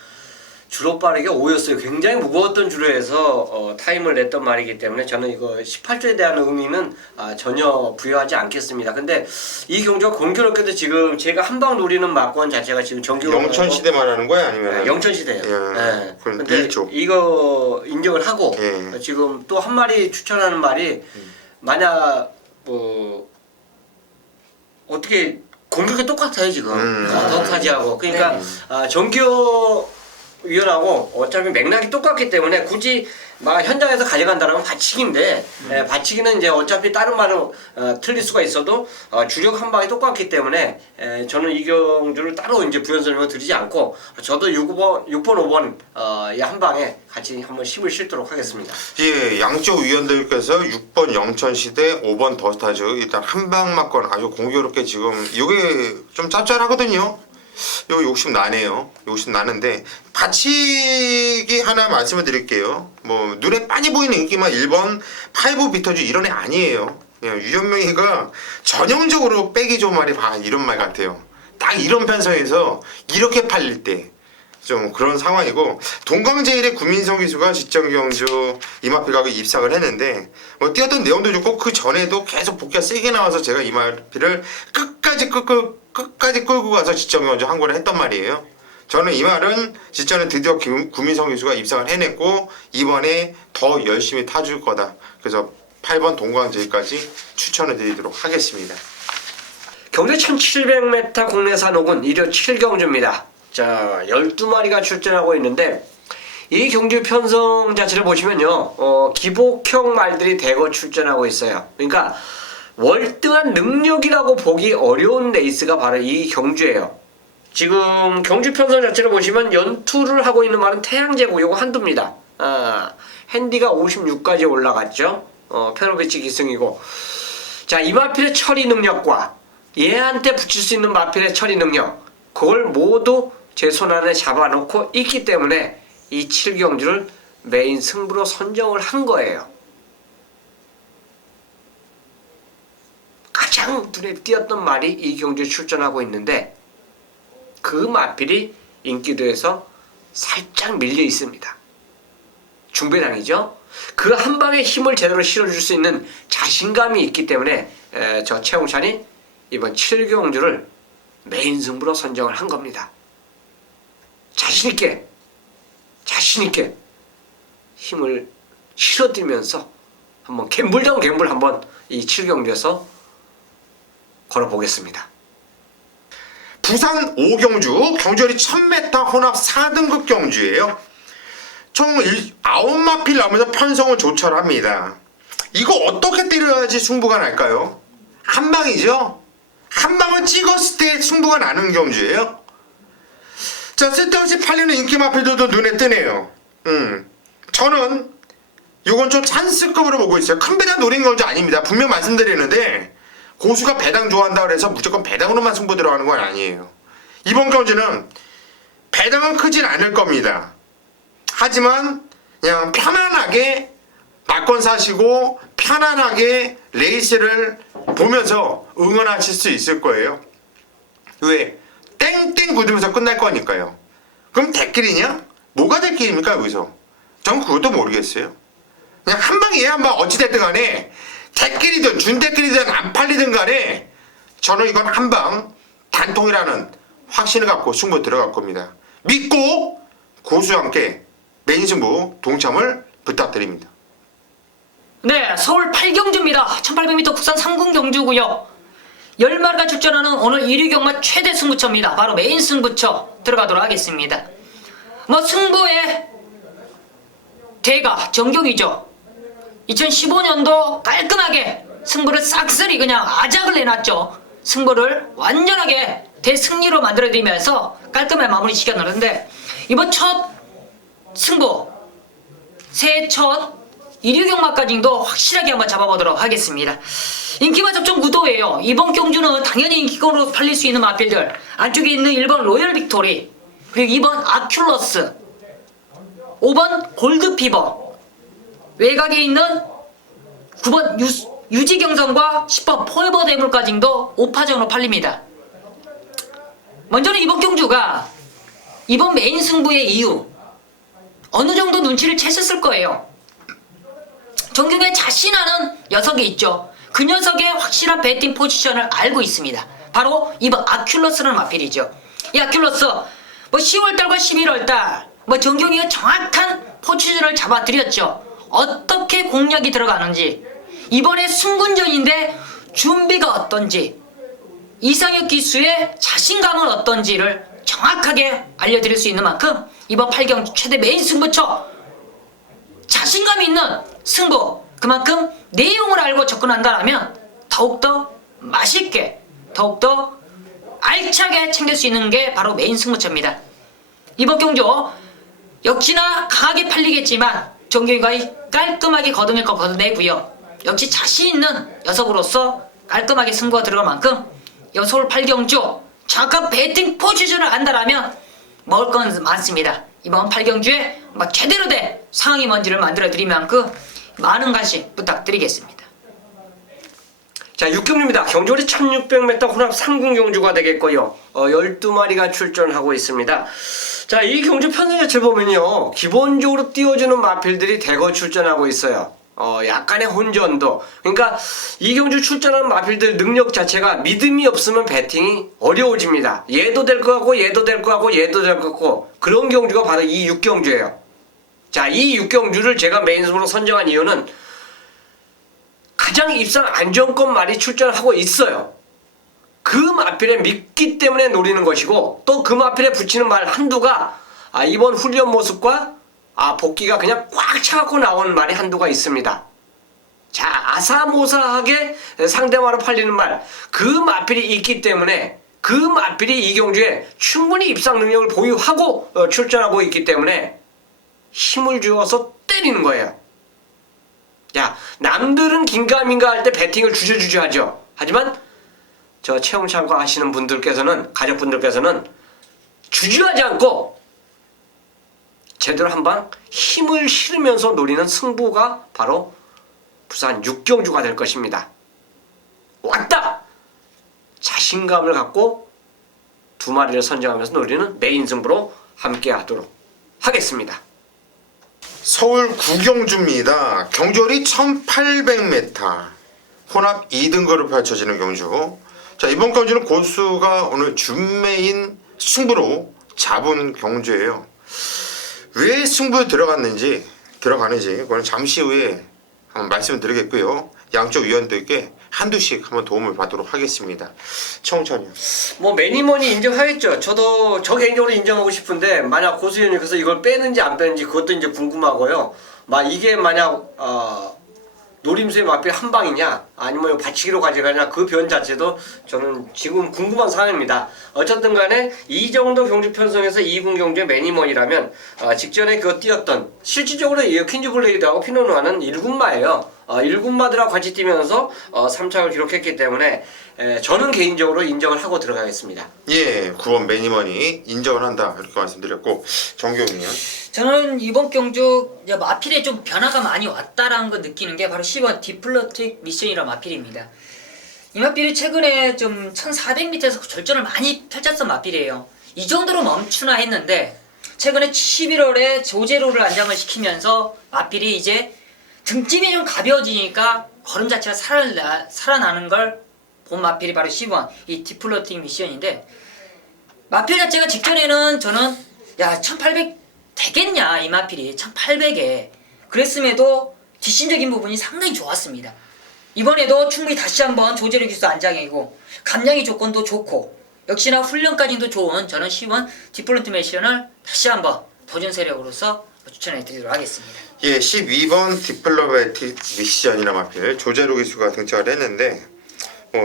주로 빠르게 5였어요. 굉장히 무거웠던 주로에서 타임을 냈던 말이기 때문에 저는 이거 18조에 대한 의미는 전혀 부여하지 않겠습니다. 근데 이 경주가 공교롭게도 지금 제가 한 방 노리는 막권 자체가 지금 정규 영천 시대 말하는 거야 아니면? 영천 시대예요. 예. 그럼 근데 일쪽. 이거 인정을 하고 예. 지금 또 한 마리 추천하는 말이 만약 뭐 어떻게 공격이 똑같아요 지금 덕하지하고 그러니까 정규 위원하고 어차피 맥락이 똑같기 때문에 굳이 막 현장에서 가져간다면 받치기인데 받치기는 이제 어차피 다른 말은 틀릴 수가 있어도 주력 한 방이 똑같기 때문에 저는 이 경주를 따로 이제 부연 설명을 드리지 않고 저도 6번 5번 이 한 방에 같이 한번 힘을 실도록 하겠습니다. 예, 양쪽 위원들께서 6번 영천시대, 5번 더스타즈 일단 한방 맞건 아주 공교롭게 지금 이게 좀 짭짤하거든요. 이거 욕심 나네요. 욕심 나는데 받치기 하나 말씀을 드릴게요. 뭐 눈에 빤히 보이는 인기만 1번 5 비터즈 이런 애 아니에요. 그냥 유현명이가 전형적으로 빼기 좋은 말이 이런 말 같아요. 딱 이런 편성에서 이렇게 팔릴 때 좀 그런 상황이고 동광제일의 구민성 기수가 직전경주 이마필 가게 입상을 했는데 뭐 뛰었던 내용도 좋고 그 전에도 계속 복귀가 세게 나와서 제가 이마필을 끝까지 끌고 가서 직전경주 한 거를 했단 말이에요. 저는 이 말은 직전에 드디어 구민성 기수가 입상을 해냈고 이번에 더 열심히 타줄 거다. 그래서 8번 동광제일까지 추천을 드리도록 하겠습니다. 경주 1700m 국내산 혹은 1호 7경주입니다. 자, 12마리가 출전하고 있는데 이 경주 편성 자체를 보시면요. 기복형 말들이 대거 출전하고 있어요. 그러니까 월등한 능력이라고 보기 어려운 레이스가 바로 이 경주예요. 지금 경주 편성 자체를 보시면 연투를 하고 있는 말은 태양제고 요거 한두입니다. 핸디가 56까지 올라갔죠. 페로비치 기승이고 자, 이마필의 처리 능력과 얘한테 붙일 수 있는 마필의 처리 능력 그걸 모두 제 손 안에 잡아놓고 있기 때문에 이 7경주를 메인 승부로 선정을 한 거예요. 가장 눈에 띄었던 말이 이 경주에 출전하고 있는데 그 마필이 인기도에서 살짝 밀려 있습니다. 중배당이죠. 그 한 방에 힘을 제대로 실어줄 수 있는 자신감이 있기 때문에 저 최홍찬이 이번 7경주를 메인 승부로 선정을 한 겁니다. 자신있게 힘을 실어들면서 한번 갬블다운 갬블 한번 이 7경주에서 걸어보겠습니다. 부산 5경주 경주열이 1000m 혼합 4등급 경주예요. 총 9마필 나오면서 편성을 조철합니다. 이거 어떻게 때려야지 승부가 날까요? 한 방이죠. 한 방을 찍었을 때 승부가 나는 경주예요. 자, 쓸데없이 팔리는 인기 마필들도 눈에 뜨네요. 저는 이건 좀 찬스급으로 보고 있어요. 큰 배당 노린 경주 아닙니다. 분명 말씀드리는데 고수가 배당 좋아한다 그래서 무조건 배당으로만 승부 들어가는 건 아니에요. 이번 경주는 배당은 크진 않을 겁니다. 하지만 그냥 편안하게 막권 사시고 편안하게 레이스를 보면서 응원하실 수 있을 거예요. 왜? 땡땡 굳으면서 끝날 거니까요. 그럼 대길이냐? 뭐가 대길입니까 여기서? 전 그것도 모르겠어요. 그냥 한 방이에요. 한 방 어찌됐든 간에 대길이든 준대길이든 안 팔리든 간에 저는 이건 한 방 단통이라는 확신을 갖고 승부 들어갈 겁니다. 믿고 고수와 함께 메인 승부 동참을 부탁드립니다. 네, 서울 8경주입니다. 1800m 국산 3군 경주고요. 10마리가 출전하는 오늘 1위 경마 최대 승부처입니다. 바로 메인 승부처 들어가도록 하겠습니다. 뭐 승부의 대가 정경이죠. 2015년도 깔끔하게 승부를 싹쓸이 그냥 아작을 내놨죠. 승부를 완전하게 대승리로 만들어드리면서 깔끔하게 마무리 시켜놓는데 이번 첫 승부 새해 첫 1위 경마까지도 확실하게 한번 잡아보도록 하겠습니다. 인기가 접종 구도예요. 이번 경주는 당연히 인기권으로 팔릴 수 있는 마필들 안쪽에 있는 1번 로열 빅토리 그리고 2번 아큘러스 5번 골드피버 외곽에 있는 9번 유지경선과 10번 포에버 대물까지도 5파전으로 팔립니다. 먼저는 이번 경주가 이번 메인 승부의 이유 어느 정도 눈치를 채셨을 거예요. 정경에 자신하는 녀석이 있죠. 그 녀석의 확실한 배팅 포지션을 알고 있습니다. 바로 이번 아큘러스라는 마필이죠. 이 아큘러스 뭐 10월달과 11월달 뭐 정경이가 정확한 포지션을 잡아드렸죠. 어떻게 공략이 들어가는지, 이번에 승군전인데 준비가 어떤지, 이상혁 기수의 자신감은 어떤지를 정확하게 알려드릴 수 있는 만큼 이번 8경 최대 메인 승부처, 자신감 있는 승부, 그만큼 내용을 알고 접근한다면 더욱더 맛있게, 더욱더 알차게 챙길 수 있는 게 바로 메인 승부처입니다. 이번 경주 역시나 강하게 팔리겠지만 정경이가 깔끔하게 걷어낼 거 걷어내고요. 역시 자신 있는 녀석으로서 깔끔하게 승부가 들어갈 만큼 이번 서울 8경주 정확한 배팅 포지션을 안다라면 먹을 건 많습니다. 이번 8경주에 제대로 된 상황이 뭔지를 만들어 드릴 만큼 많은 관심 부탁드리겠습니다. 자, 6경주입니다. 경주월이 1600m 혼합 3군 경주가 되겠고요. 12마리가 출전하고 있습니다. 자, 이 경주 편성 자체를 보면요, 기본적으로 띄워주는 마필들이 대거 출전하고 있어요. 약간의 혼전도. 그러니까 이 경주 출전하는 마필들 능력 자체가 믿음이 없으면 배팅이 어려워집니다. 얘도 될 것 같고 얘도 될 것 같고 얘도 될 것 같고, 그런 경주가 바로 이 6경주예요. 자, 이 6경주를 제가 메인으로 선정한 이유는 가장 입상 안정권 말이 출전하고 있어요. 그 마필에 믿기 때문에 노리는 것이고, 또 그 마필에 붙이는 말 한두가 이번 훈련 모습과 복귀가 그냥 꽉 차갖고 나온 말이 한두가 있습니다. 자, 아사모사하게 상대화로 팔리는 말, 그 마필이 있기 때문에, 그 마필이 이 경주에 충분히 입상 능력을 보유하고 출전하고 있기 때문에 힘을 주어서 때리는 거예요. 야, 남들은 긴가민가 할 때 배팅을 주저주저 하죠. 하지만 저 체험 참가하시는 분들께서는, 가족분들께서는 주저하지 않고 제대로 한방 힘을 실으면서 노리는 승부가 바로 부산 6경주가 될 것입니다. 왔다! 자신감을 갖고 두 마리를 선정하면서 노리는 메인 승부로 함께 하도록 하겠습니다. 서울 9경주입니다. 경주월이 1800m 혼합 2등급으로 펼쳐지는 경주. 자, 이번 경주는 고수가 오늘 준메인 승부로 잡은 경주예요. 왜 승부에 들어가는지 그거는 잠시 후에 한번 말씀을 드리겠고요. 양쪽 위원들께 한두씩 한번 도움을 받도록 하겠습니다. 청천이요. 뭐 매니머니 인정하겠죠. 저도 저 개인적으로 인정하고 싶은데, 만약 고수위원님께서 이걸 빼는지 안 빼는지 그것도 이제 궁금하고요. 이게 만약 노림수의 마필 한 방이냐, 아니면 받치기로 가져가냐, 그 변 자체도 저는 지금 궁금한 사항입니다. 어쨌든 간에 이 정도 경주 편성에서 2군 경주의 매니먼이라면 직전에 그거 뛰었던, 실질적으로 퀸즈 블레이드하고 피노누아는 1군마예요. 1군마들하고 같이 뛰면서 3착을 기록했기 때문에 저는 개인적으로 인정을 하고 들어가겠습니다. 예, 9번 매니머니 인정을 한다, 이렇게 말씀드렸고, 정경이요. 저는 이번 경주 마필에 좀 변화가 많이 왔다라는 걸 느끼는 게 바로 10번 디플러틱 미션이라는 마필입니다. 이 마필이 최근에 좀 1400m에서 절전을 많이 펼쳤던 마필이에요. 이 정도로 멈추나 했는데 최근에 11월에 조제로를 안장을 시키면서 마필이 이제 등짐이 좀 가벼워지니까 걸음 자체가 살아나는 걸 본 마필이 바로 10번 이 디플러틱 미션인데, 마필 자체가 직전에는 저는 1800 되겠냐 이 마필이 1800에 그랬음에도 뒷심적인 부분이 상당히 좋았습니다. 이번에도 충분히 다시 한번 조제로 기수 안장이고 감량이 조건도 좋고 역시나 훈련까지도 좋은 저는 10번 디플러틱 미션을 다시 한번 도전 세력으로서 추천해 드리도록 하겠습니다. 예, 12번 디플로매틱 미션이나 마필 조제로 기수가 등장을 했는데,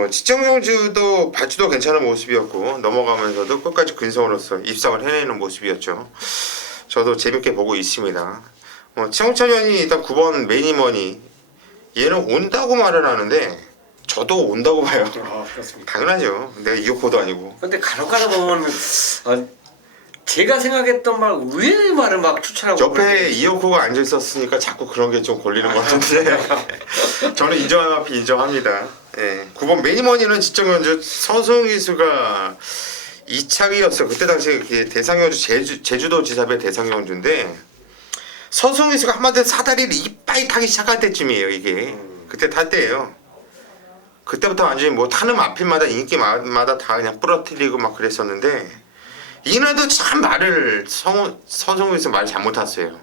지정경주도 발주도 괜찮은 모습이었고 넘어가면서도 끝까지 근성으로서 입상을 해내는 모습이었죠. 저도 재밌게 보고 있습니다. 최홍찬현이 일단 9번 매니머니, 얘는 온다고 말을 하는데 저도 온다고 봐요. 그렇습니다. 당연하죠. 내가 이격포도 아니고. 근데 간혹가다 보면 제가 생각했던 말 의외의 말을 막 추천하고 옆에 이어코가 앉아 있었으니까 자꾸 그런 게 좀 걸리는 것 같은데 저는 인정합니다. 예. 9번 매니머니는 지정경주 서승기수가 2착이었어요. 그때 당시에 대상경주 제주도 지사배 대상경주인데 서성휘수가 한마디로 사다리를 이빠이 타기 시작할 때쯤이에요. 이게 그때 탈 때예요. 그때부터 완전히 뭐 타는 마필마다 인기마다 다 그냥 부러뜨리고 막 그랬었는데 이날도 참 말을 서성휘수 말 잘못 탔어요.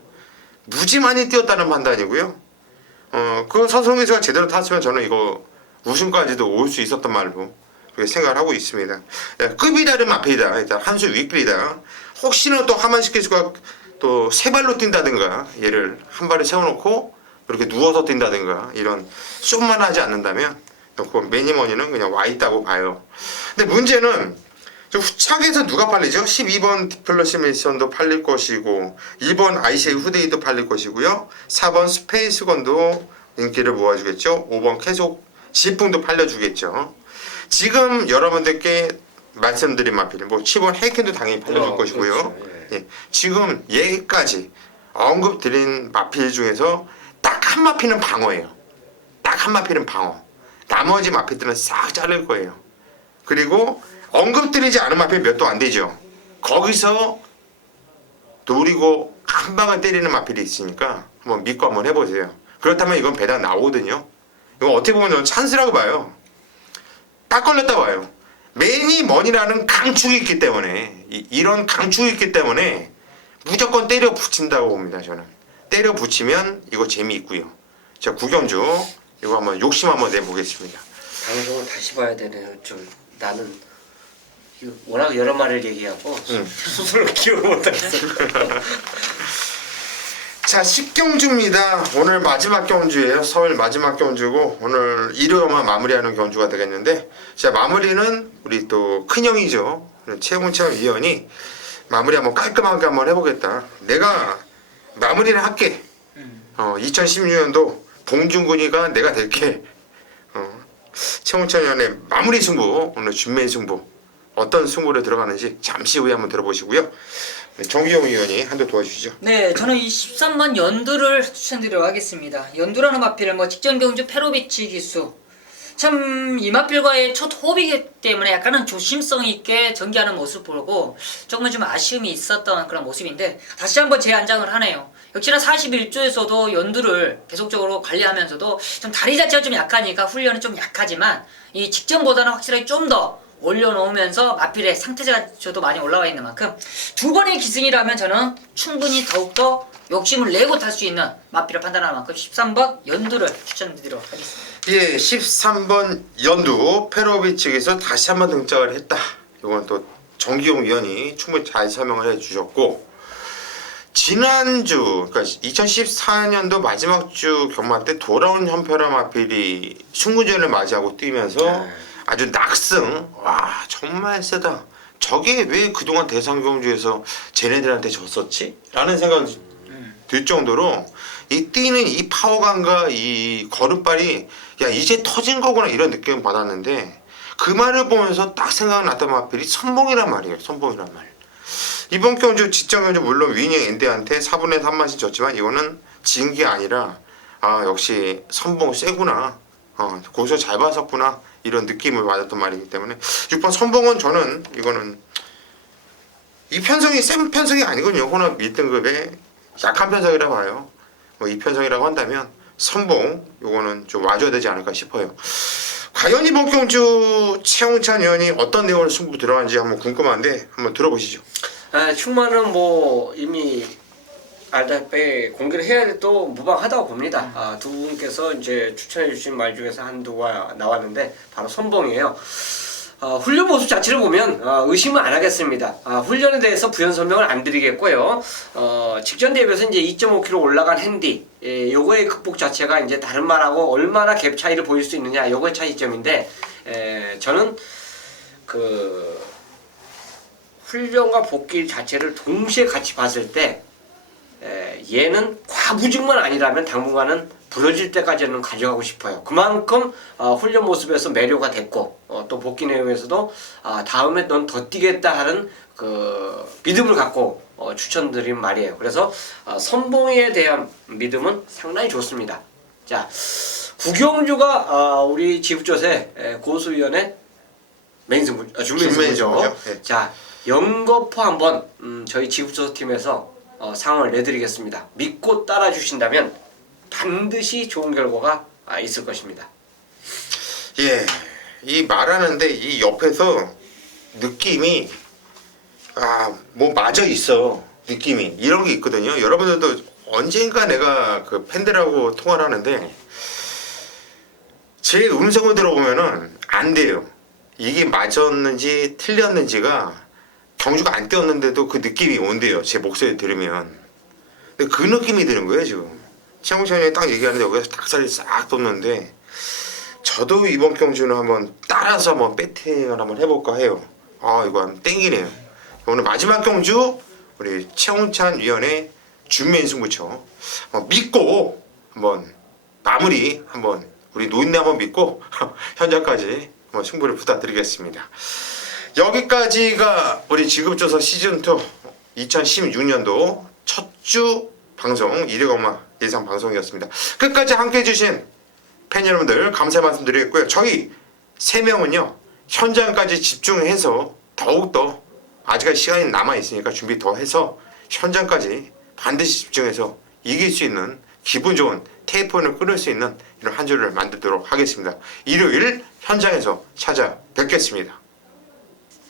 무지 많이 뛰었다는 판단이고요. 그 서성휘수가 제대로 탔으면 저는 이거 우승까지도 올 수 있었던 말로 그렇게 생각을 하고 있습니다. 급이 다른 마필이다. 일단 한 수 윗길이다. 혹시나 또 하만시키수가 또 세 발로 뛴다든가 얘를 한 발에 세워놓고 이렇게 누워서 뛴다든가 이런 쇼만 하지 않는다면 그 매니머니는 그냥 와 있다고 봐요. 근데 문제는 후착에서 누가 팔리죠? 12번 디플러시 미션도 팔릴 것이고 2번 아이시의 후데이도 팔릴 것이고요. 4번 스페이스건도 인기를 모아주겠죠. 5번 계속 지풍도 팔려주겠죠. 지금 여러분들께 말씀드린 마필 뭐 10원 헤이켄도 당연히 팔려줄 것이고요. 그렇죠. 예. 지금 얘까지 언급드린 마필 중에서 딱 한 마필은 방어예요. 딱 한 마필은 방어. 나머지 마필들은 싹 자를 거예요. 그리고 언급드리지 않은 마필 몇 도 안 되죠. 거기서 노리고 한 방을 때리는 마필이 있으니까 한번 믿고 한번 해보세요. 그렇다면 이건 배당 나오거든요. 이건 어떻게 보면 저는 찬스라고 봐요. 딱 걸렸다 봐요. 매니머니라는 강축이 있기 때문에 이런 강축이 있기 때문에 무조건 때려 붙인다고 봅니다. 저는 때려 붙이면 이거 재미있고요. 자 구경주 이거 한번 욕심 한번 내보겠습니다. 방송을 다시 봐야 되네요. 좀 나는 이거 워낙 여러 말을 얘기하고 스스로 기억을 못하겠어. 자 10경주입니다. 오늘 마지막 경주예요. 서울 마지막 경주고 오늘 일요일만 마무리하는 경주가 되겠는데 자 마무리는 우리 또 큰형이죠. 최홍찬 위원이 마무리 한번 깔끔하게 한번 해보겠다. 내가 마무리를 할게. 2016년도 봉준군이가 내가 될게. 최홍찬 위원의 마무리 승부 오늘 준매 승부 어떤 승부로 들어가는지 잠시 후에 한번 들어보시고요. 정기용 위원이 한 대 도와주시죠. 네, 저는 이 13번 연두를 추천드리도록 하겠습니다. 연두라는 마필은 뭐 직전 경주 페로비치 기수. 참 이 마필과의 첫 호흡이기 때문에 약간은 조심성 있게 전개하는 모습 보고 조금은 좀 아쉬움이 있었던 그런 모습인데 다시 한번 재안장을 하네요. 역시나 41조에서도 연두를 계속적으로 관리하면서도 좀 다리 자체가 좀 약하니까 훈련은 좀 약하지만 이 직전보다는 확실하게 좀 더 올려놓으면서 마필의 상태가 저도 많이 올라와 있는 만큼 두 번의 기승이라면 저는 충분히 더욱더 욕심을 내고 탈 수 있는 마필을 판단하는 만큼 13번 연두를 추천드리도록 하겠습니다. 예, 13번 연두 페로비치에서 다시 한번 등장을 했다. 이건 또 정기용 위원이 충분히 잘 설명을 해주셨고 지난주 그러니까 2014년도 마지막 주 경마 때 돌아온 현표라 마필이 승구전을 맞이하고 뛰면서 아주 낙승. 와 정말 세다. 저게 왜 그동안 대상경주에서 쟤네들한테 졌었지? 라는 생각이 들 정도로 이 뛰는 이 파워감과 이 걸음발이 야 이제 터진 거구나 이런 느낌을 받았는데 그 말을 보면서 딱 생각났던 마필이 선봉이란 말이에요. 선봉이란 말. 이번 경주 직전 경주 물론 위닝 엔드한테 4분의 3맛이 졌지만 이거는 진 게 아니라 아 역시 선봉 세구나. 거기서 잘 봤었구나 이런 느낌을 받았던 말이기 때문에 6번 선봉은 저는 이거는 이 편성이 센 편성이 아니거든요. 혼합 1등급의 약한 편성이라고 봐요. 뭐 이 편성이라고 한다면 선봉 요거는 좀 와줘야 되지 않을까 싶어요. 과연 이번 경주 최홍찬 의원이 어떤 내용을 승부 들어간지 한번 궁금한데 한번 들어보시죠. 충만은 뭐 이미 알다시피 공개를 해야 또 무방하다고 봅니다. 두 분께서 이제 추천해 주신 말 중에서 한두가 나왔는데 바로 선봉이에요. 훈련 모습 자체를 보면 의심은 안 하겠습니다. 훈련에 대해서 부연 설명을 안 드리겠고요. 직전 대회에서 이제 2.5kg 올라간 핸디, 요거의 극복 자체가 이제 다른 말하고 얼마나 갭 차이를 보일 수 있느냐, 요거의 차이점인데, 저는 그 훈련과 복귀 자체를 동시에 같이 봤을 때, 얘는 과부직만 아니라면 당분간은 부러질 때까지는 가져가고 싶어요. 그만큼 훈련 모습에서 매료가 됐고 또 복귀 내용에서도 다음에 넌 더 뛰겠다 하는 그 믿음을 갖고 추천드린 말이에요. 그래서 선봉에 대한 믿음은 상당히 좋습니다. 자, 구경주가 우리 지부조세 고수위원회 준비승부죠. 준비승부죠. 네. 자, 영거포 한번 저희 지부조세 팀에서 상황을 내드리겠습니다. 믿고 따라주신다면 반드시 좋은 결과가 있을 것입니다. 예, 이 말하는데 이 옆에서 느낌이 뭐 맞아 있어. 느낌이 이런 게 있거든요. 여러분들도 언젠가 내가 그 팬들하고 통화를 하는데 제 음성을 들어보면은 안 돼요. 이게 맞았는지 틀렸는지가 경주가 안 뛰었는데도 그 느낌이 온대요. 제 목소리 들으면. 근데 그 느낌이 드는 거예요 지금. 최영철 형이 딱 얘기하는데 여기서 닭살이 싹 돋는데 저도 이번 경주는 한번 따라서 한번 배팅을 한번 해볼까 해요. 이거 한번 땡기네요. 오늘 마지막 경주 우리 최홍찬 위원의 준비인 승부처 믿고 한번 마무리 한번 우리 노인네 한번 믿고 현장까지 한번 승부를 부탁드리겠습니다. 여기까지가 우리 지급조사 시즌2 2016년도 첫 주 방송 1위검마 예상 방송이었습니다. 끝까지 함께 해주신 팬 여러분들 감사 말씀드리겠고요. 저희 3명은요 현장까지 집중해서 더욱더 아직까지 시간이 남아있으니까 준비 더 해서 현장까지 반드시 집중해서 이길 수 있는 기분 좋은 테이프를 끊을 수 있는 이런 한 주를 만들도록 하겠습니다. 일요일 현장에서 찾아뵙겠습니다.